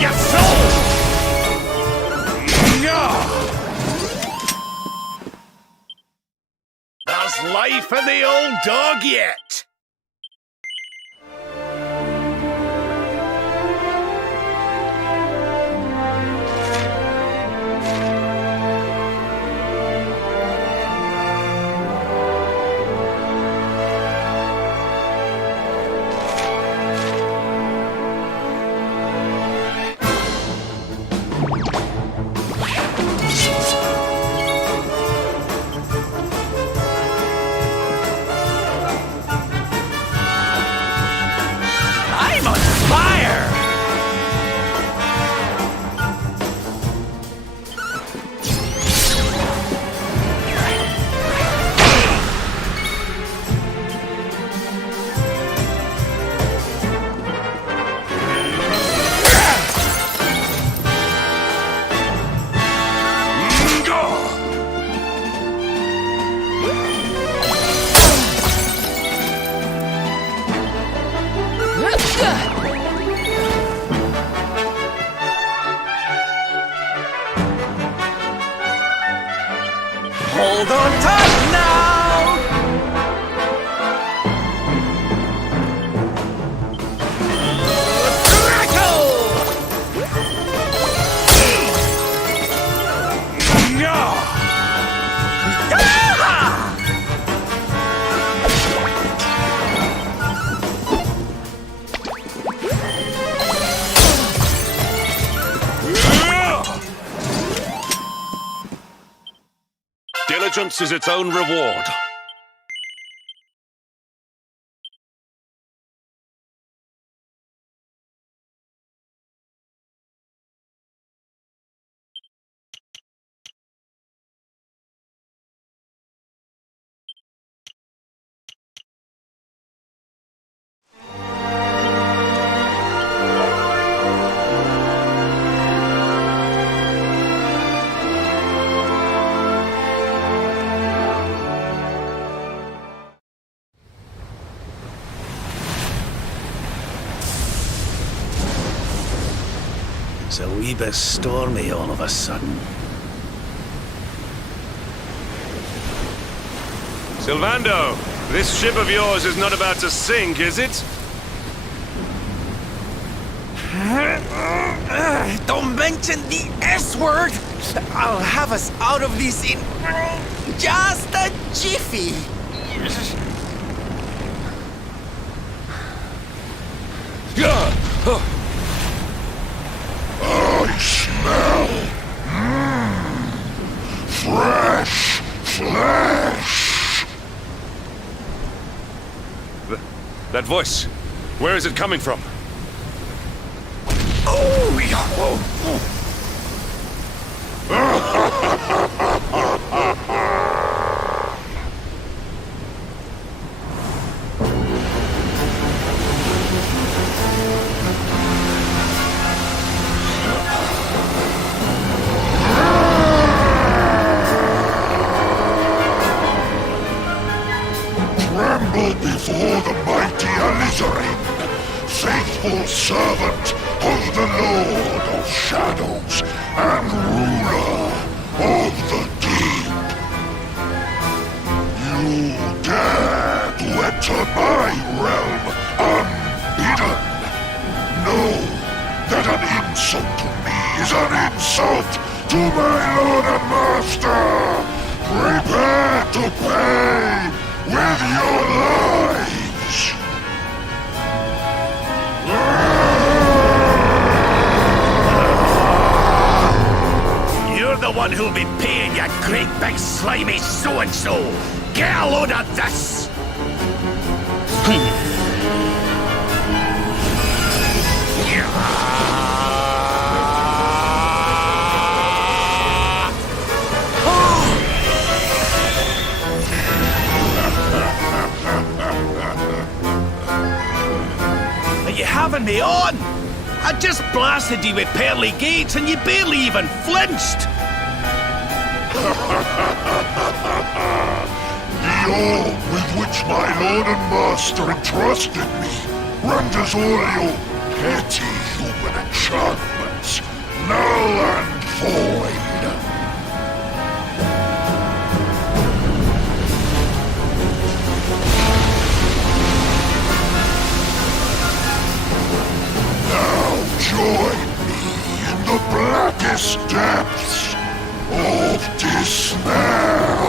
your soul! There's life in the old dog yet! I'm on fire! Hold on tight now! Diligence is its own reward. It's a wee bit stormy all of a sudden. Sylvando, this ship of yours is not about to sink, is it? Don't mention the S word! I'll have us out of this in just a jiffy! I smell fresh flesh. That voice, where is it coming from? Oh, yeah. Tremble before the mighty Alizarin, faithful servant of the Lord of Shadows and ruler of the deep. You dare to enter my realm unbidden. Know that an insult to me is an insult to my lord and master. Prepare to pay with your lives. You're the one who'll be paying, you great big slimy so-and-so! Get a load of this! Are you having me on? I just blasted you with pearly gates and you barely even flinched! The orb with which my lord and master entrusted me renders all your petty human enchantment words null and void. Now join me in the blackest depths of despair.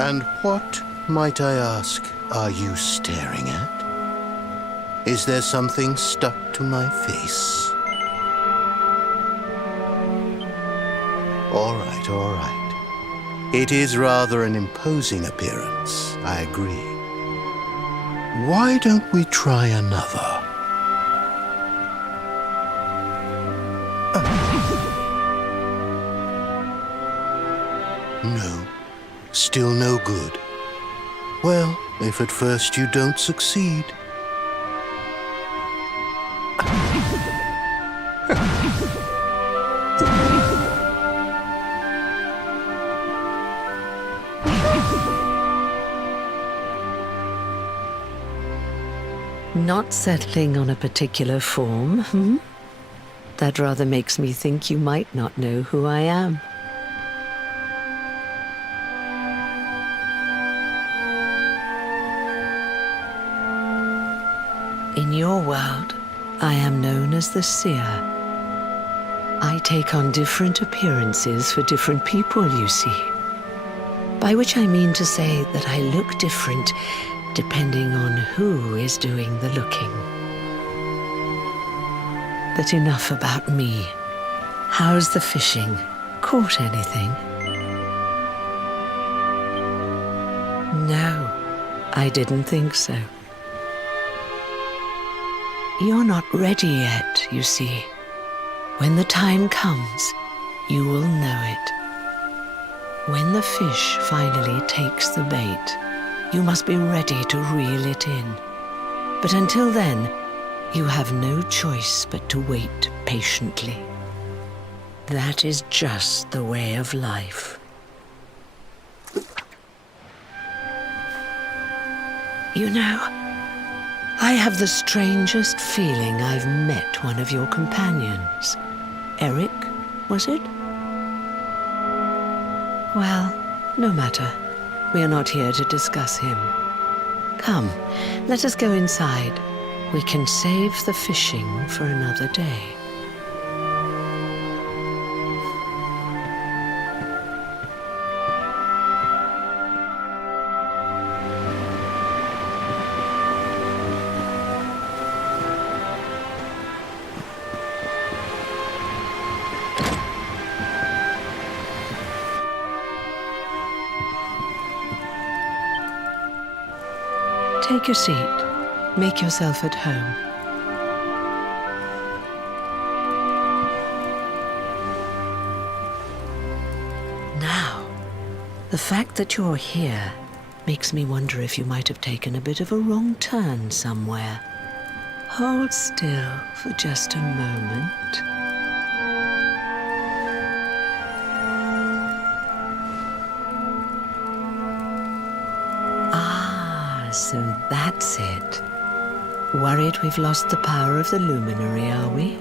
And what, might I ask, are you staring at? Is there something stuck to my face? All right, all right. It is rather an imposing appearance, I agree. Why don't we try another? No. Still no good. Well, if at first you don't succeed. Not settling on a particular form, hmm? That rather makes me think you might not know who I am. In your world, I am known as the Seer. I take on different appearances for different people, you see. By which I mean to say that I look different depending on who is doing the looking. But enough about me. How's the fishing? Caught anything? No, I didn't think so. You're not ready yet, you see. When the time comes, you will know it. When the fish finally takes the bait, you must be ready to reel it in. But until then, you have no choice but to wait patiently. That is just the way of life. You know, I have the strangest feeling I've met one of your companions. Eric, was it? Well, no matter. We are not here to discuss him. Come, let us go inside. We can save the fishing for another day. Take a seat. Make yourself at home. Now, the fact that you're here makes me wonder if you might have taken a bit of a wrong turn somewhere. Hold still for just a moment. Ah, so that's it. Worried we've lost the power of the luminary, are we?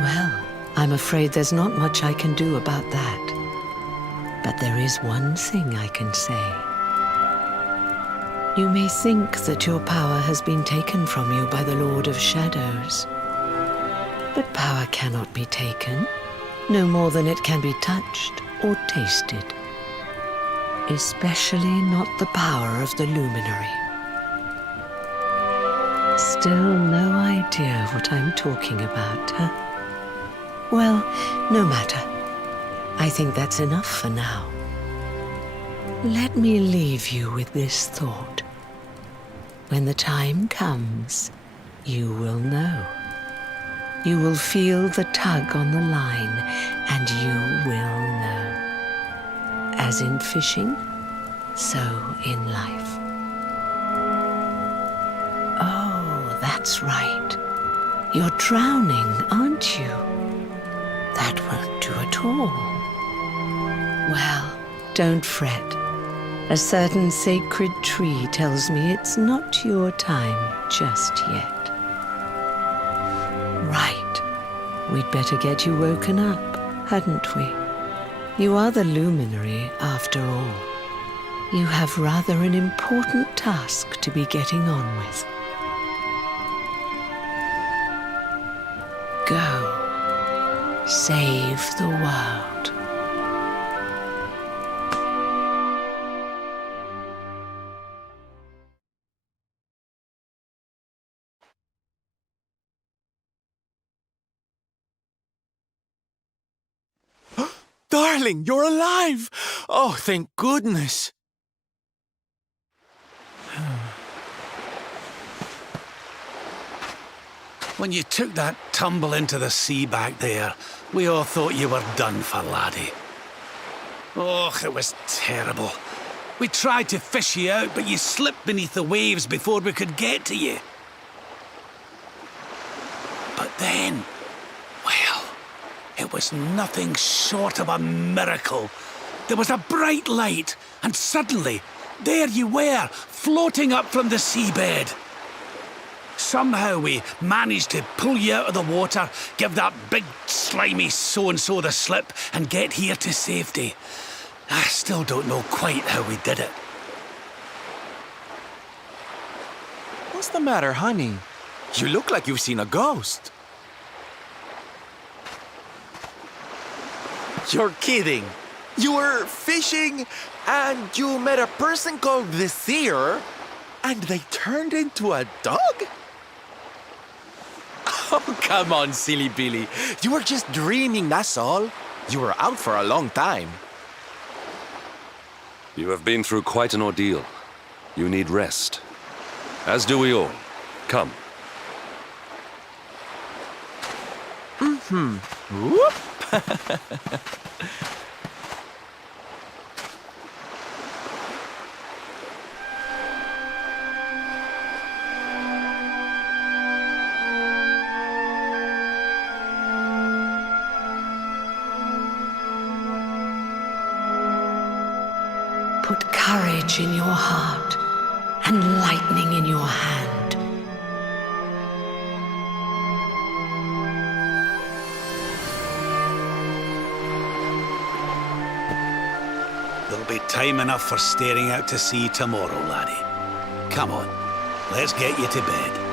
Well, I'm afraid there's not much I can do about that. But there is one thing I can say. You may think that your power has been taken from you by the Lord of Shadows. But power cannot be taken, no more than it can be touched or tasted. Especially not the power of the luminary. Still no idea what I'm talking about, huh? Well, no matter. I think that's enough for now. Let me leave you with this thought. When the time comes, you will know. You will feel the tug on the line, and you will know. As in fishing, so in life. Oh, that's right. You're drowning, aren't you? That won't do at all. Well, don't fret. A certain sacred tree tells me it's not your time just yet. Right. We'd better get you woken up, hadn't we? You are the luminary, after all. You have rather an important task to be getting on with. Go. Save the world. Darling, you're alive! Oh, thank goodness! When you took that tumble into the sea back there, we all thought you were done for, laddie. Oh, it was terrible. We tried to fish you out, but you slipped beneath the waves before we could get to you. But then, well, it was nothing short of a miracle. There was a bright light, and suddenly, there you were, floating up from the seabed. Somehow we managed to pull you out of the water, give that big, slimy so-and-so the slip, and get here to safety. I still don't know quite how we did it. What's the matter, honey? You look like you've seen a ghost. You're kidding. You were fishing, and you met a person called the Seer, and they turned into a dog? Oh, come on, silly Billy. You were just dreaming, that's all. You were out for a long time. You have been through quite an ordeal. You need rest. As do we all. Come. Whoop! Put courage in your heart and lightning in your hand. There'll be time enough for staring out to sea tomorrow, laddie. Come on, let's get you to bed.